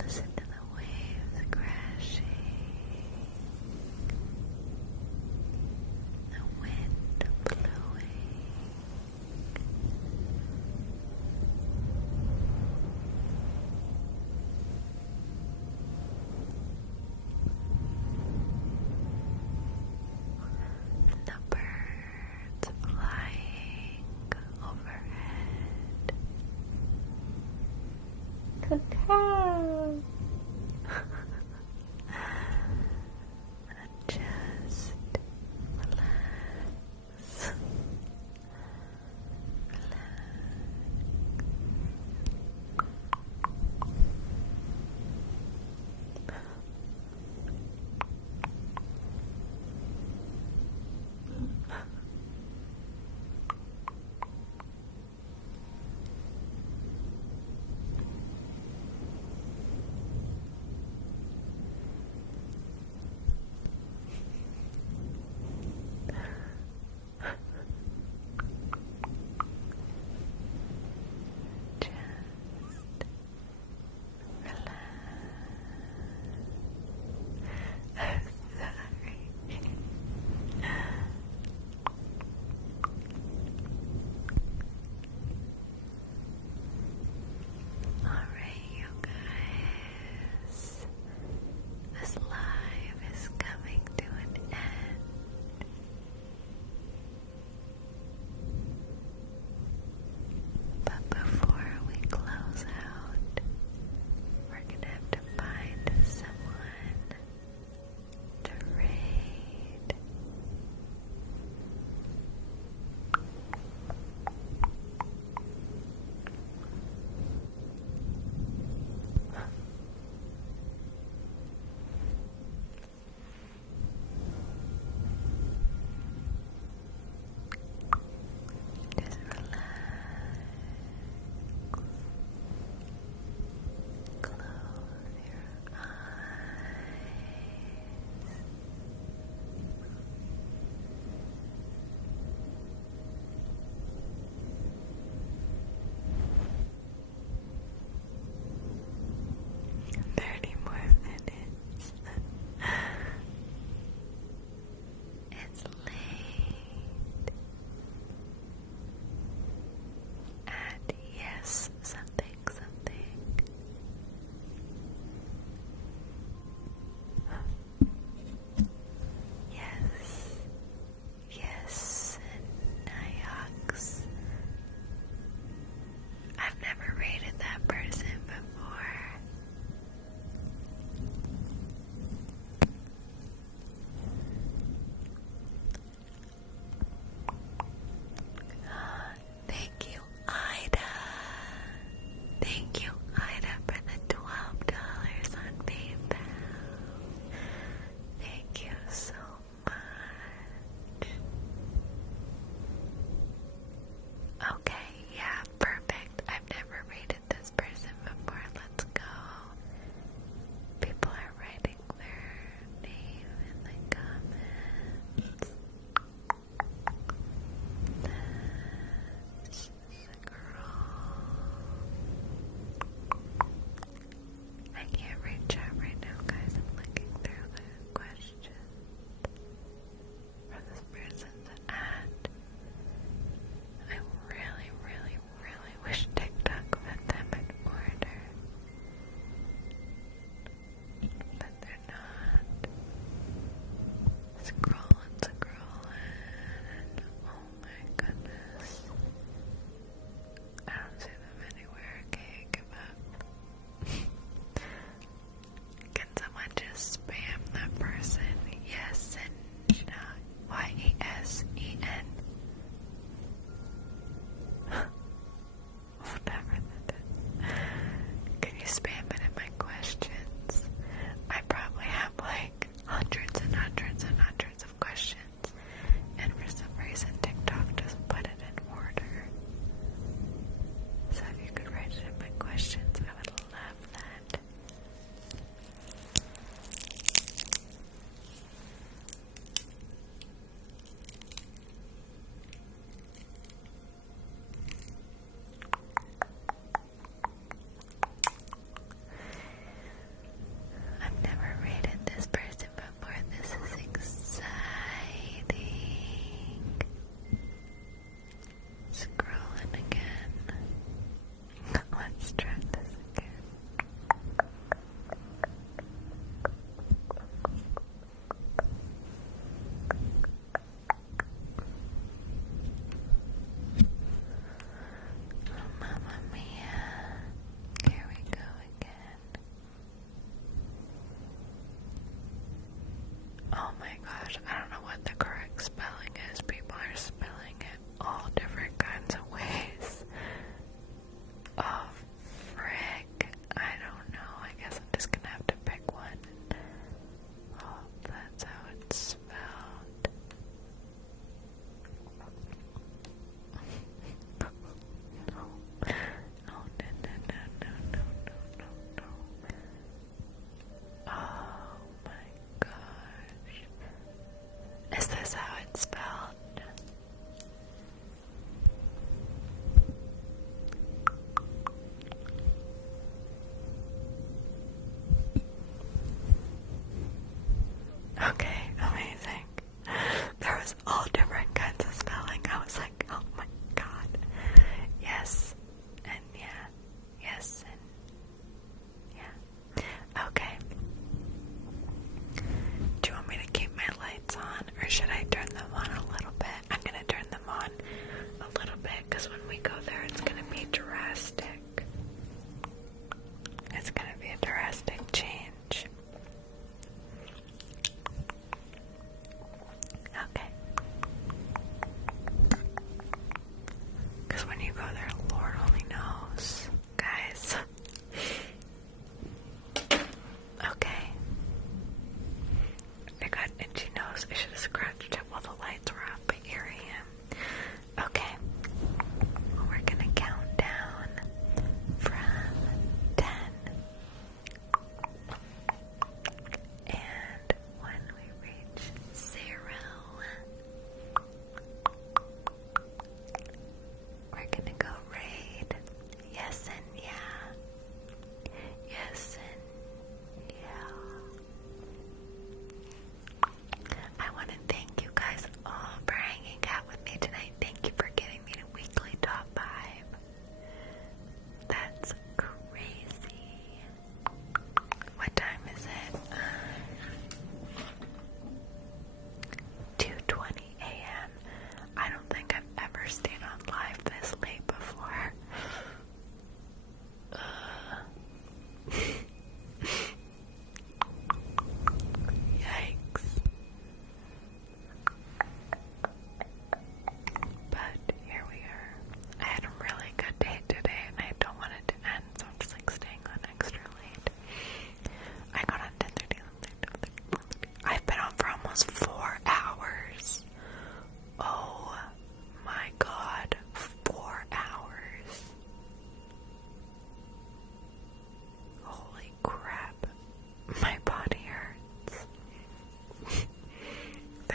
Listen to the waves crashing, the wind blowing. The birds flying overhead. Cacao. Just relax.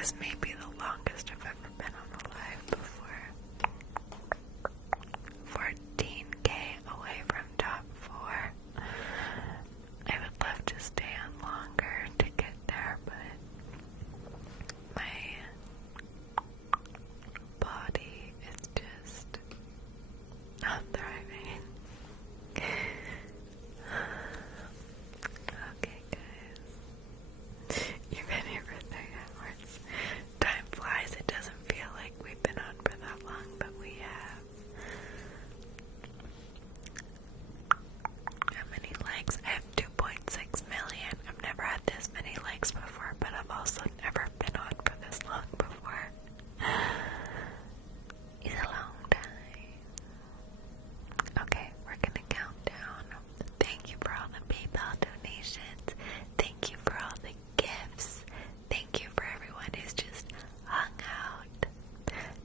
This may be the longest I've ever been on a live before. 14K away from top 4. I would love to stay on longer to get there, but my body is just not thriving. Okay, guys. You've been here for 3 hours. Time flies. It doesn't feel like we've been on for that long, but we have. How many likes? I have 2.6 million. I've never had this many likes before, but I've also never been on for this long before. It's a long time. Okay, we're gonna count down. Thank you for all the PayPal donations. Thank you for all the gifts. Thank you for everyone who's just hung out,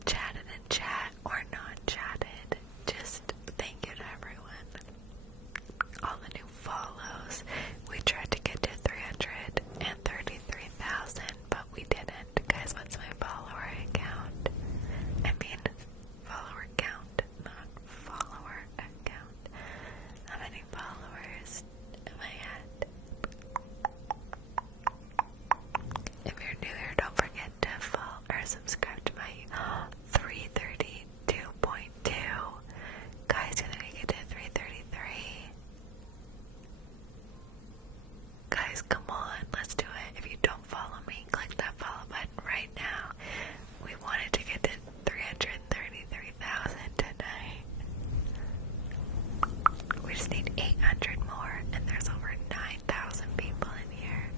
chatted in chat or not chatted. Just thank you to everyone. All the new follows. We tried to get to 333,000, but we didn't. Guys, what's my follower count? I mean, follower count, not follower account. How many followers am I at? If you're new here, don't forget to follow or subscribe to my 332.2. Guys, did I get to 333? Guys, come on, let's do it. If you don't follow me, click that follow button right now. We wanted to get to 333,000 tonight. We just need 800 more, and there's over 9,000 people in here.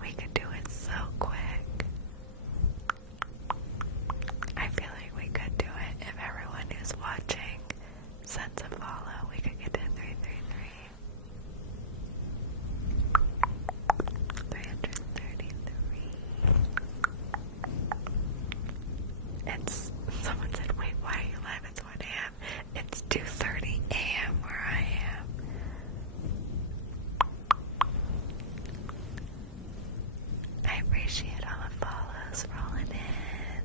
We could do it so quick. I feel like we could do it if everyone who's watching sends a follow. We could get to 333. 333. Someone said, wait, why are you live? It's 1 a.m. It's 2:30 a.m. where I am. I appreciate all the follows rolling in.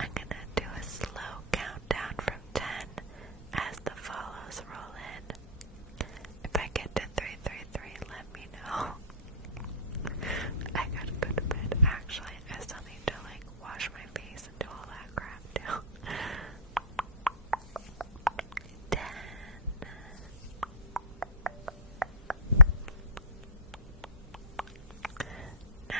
I'm gonna do a slow countdown from 10 as the follows roll in. If I get to 333, let me know. I gotta go to bed. Actually, I still need to wash my face and do all that crap too. 10. 9.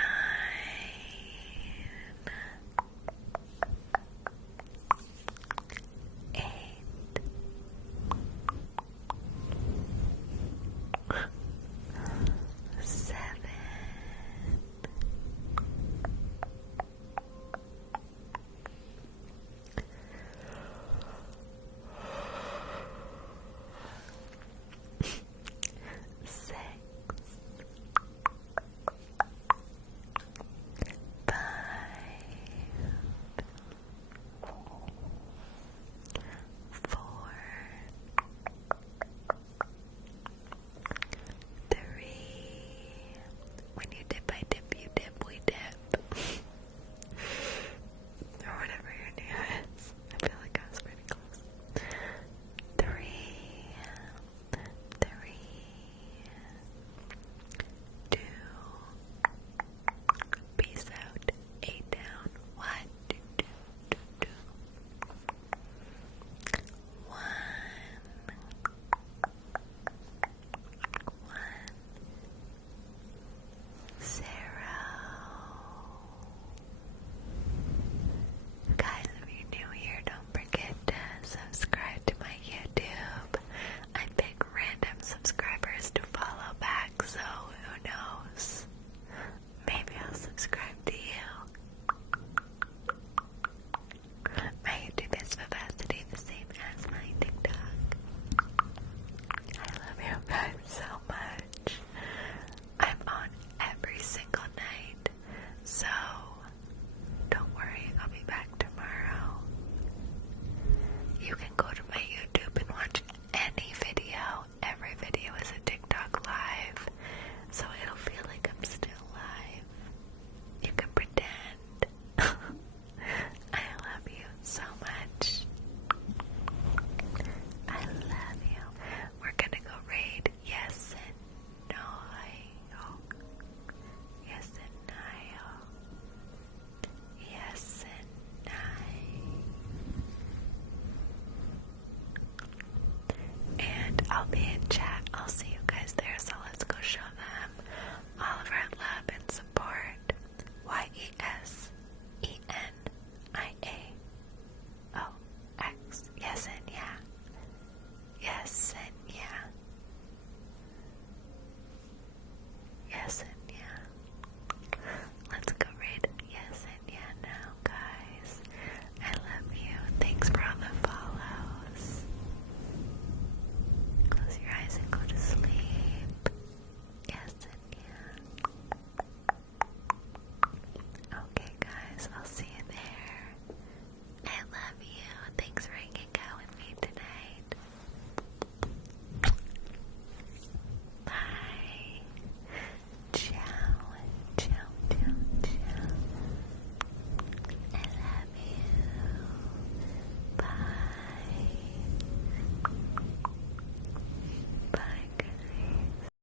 listen.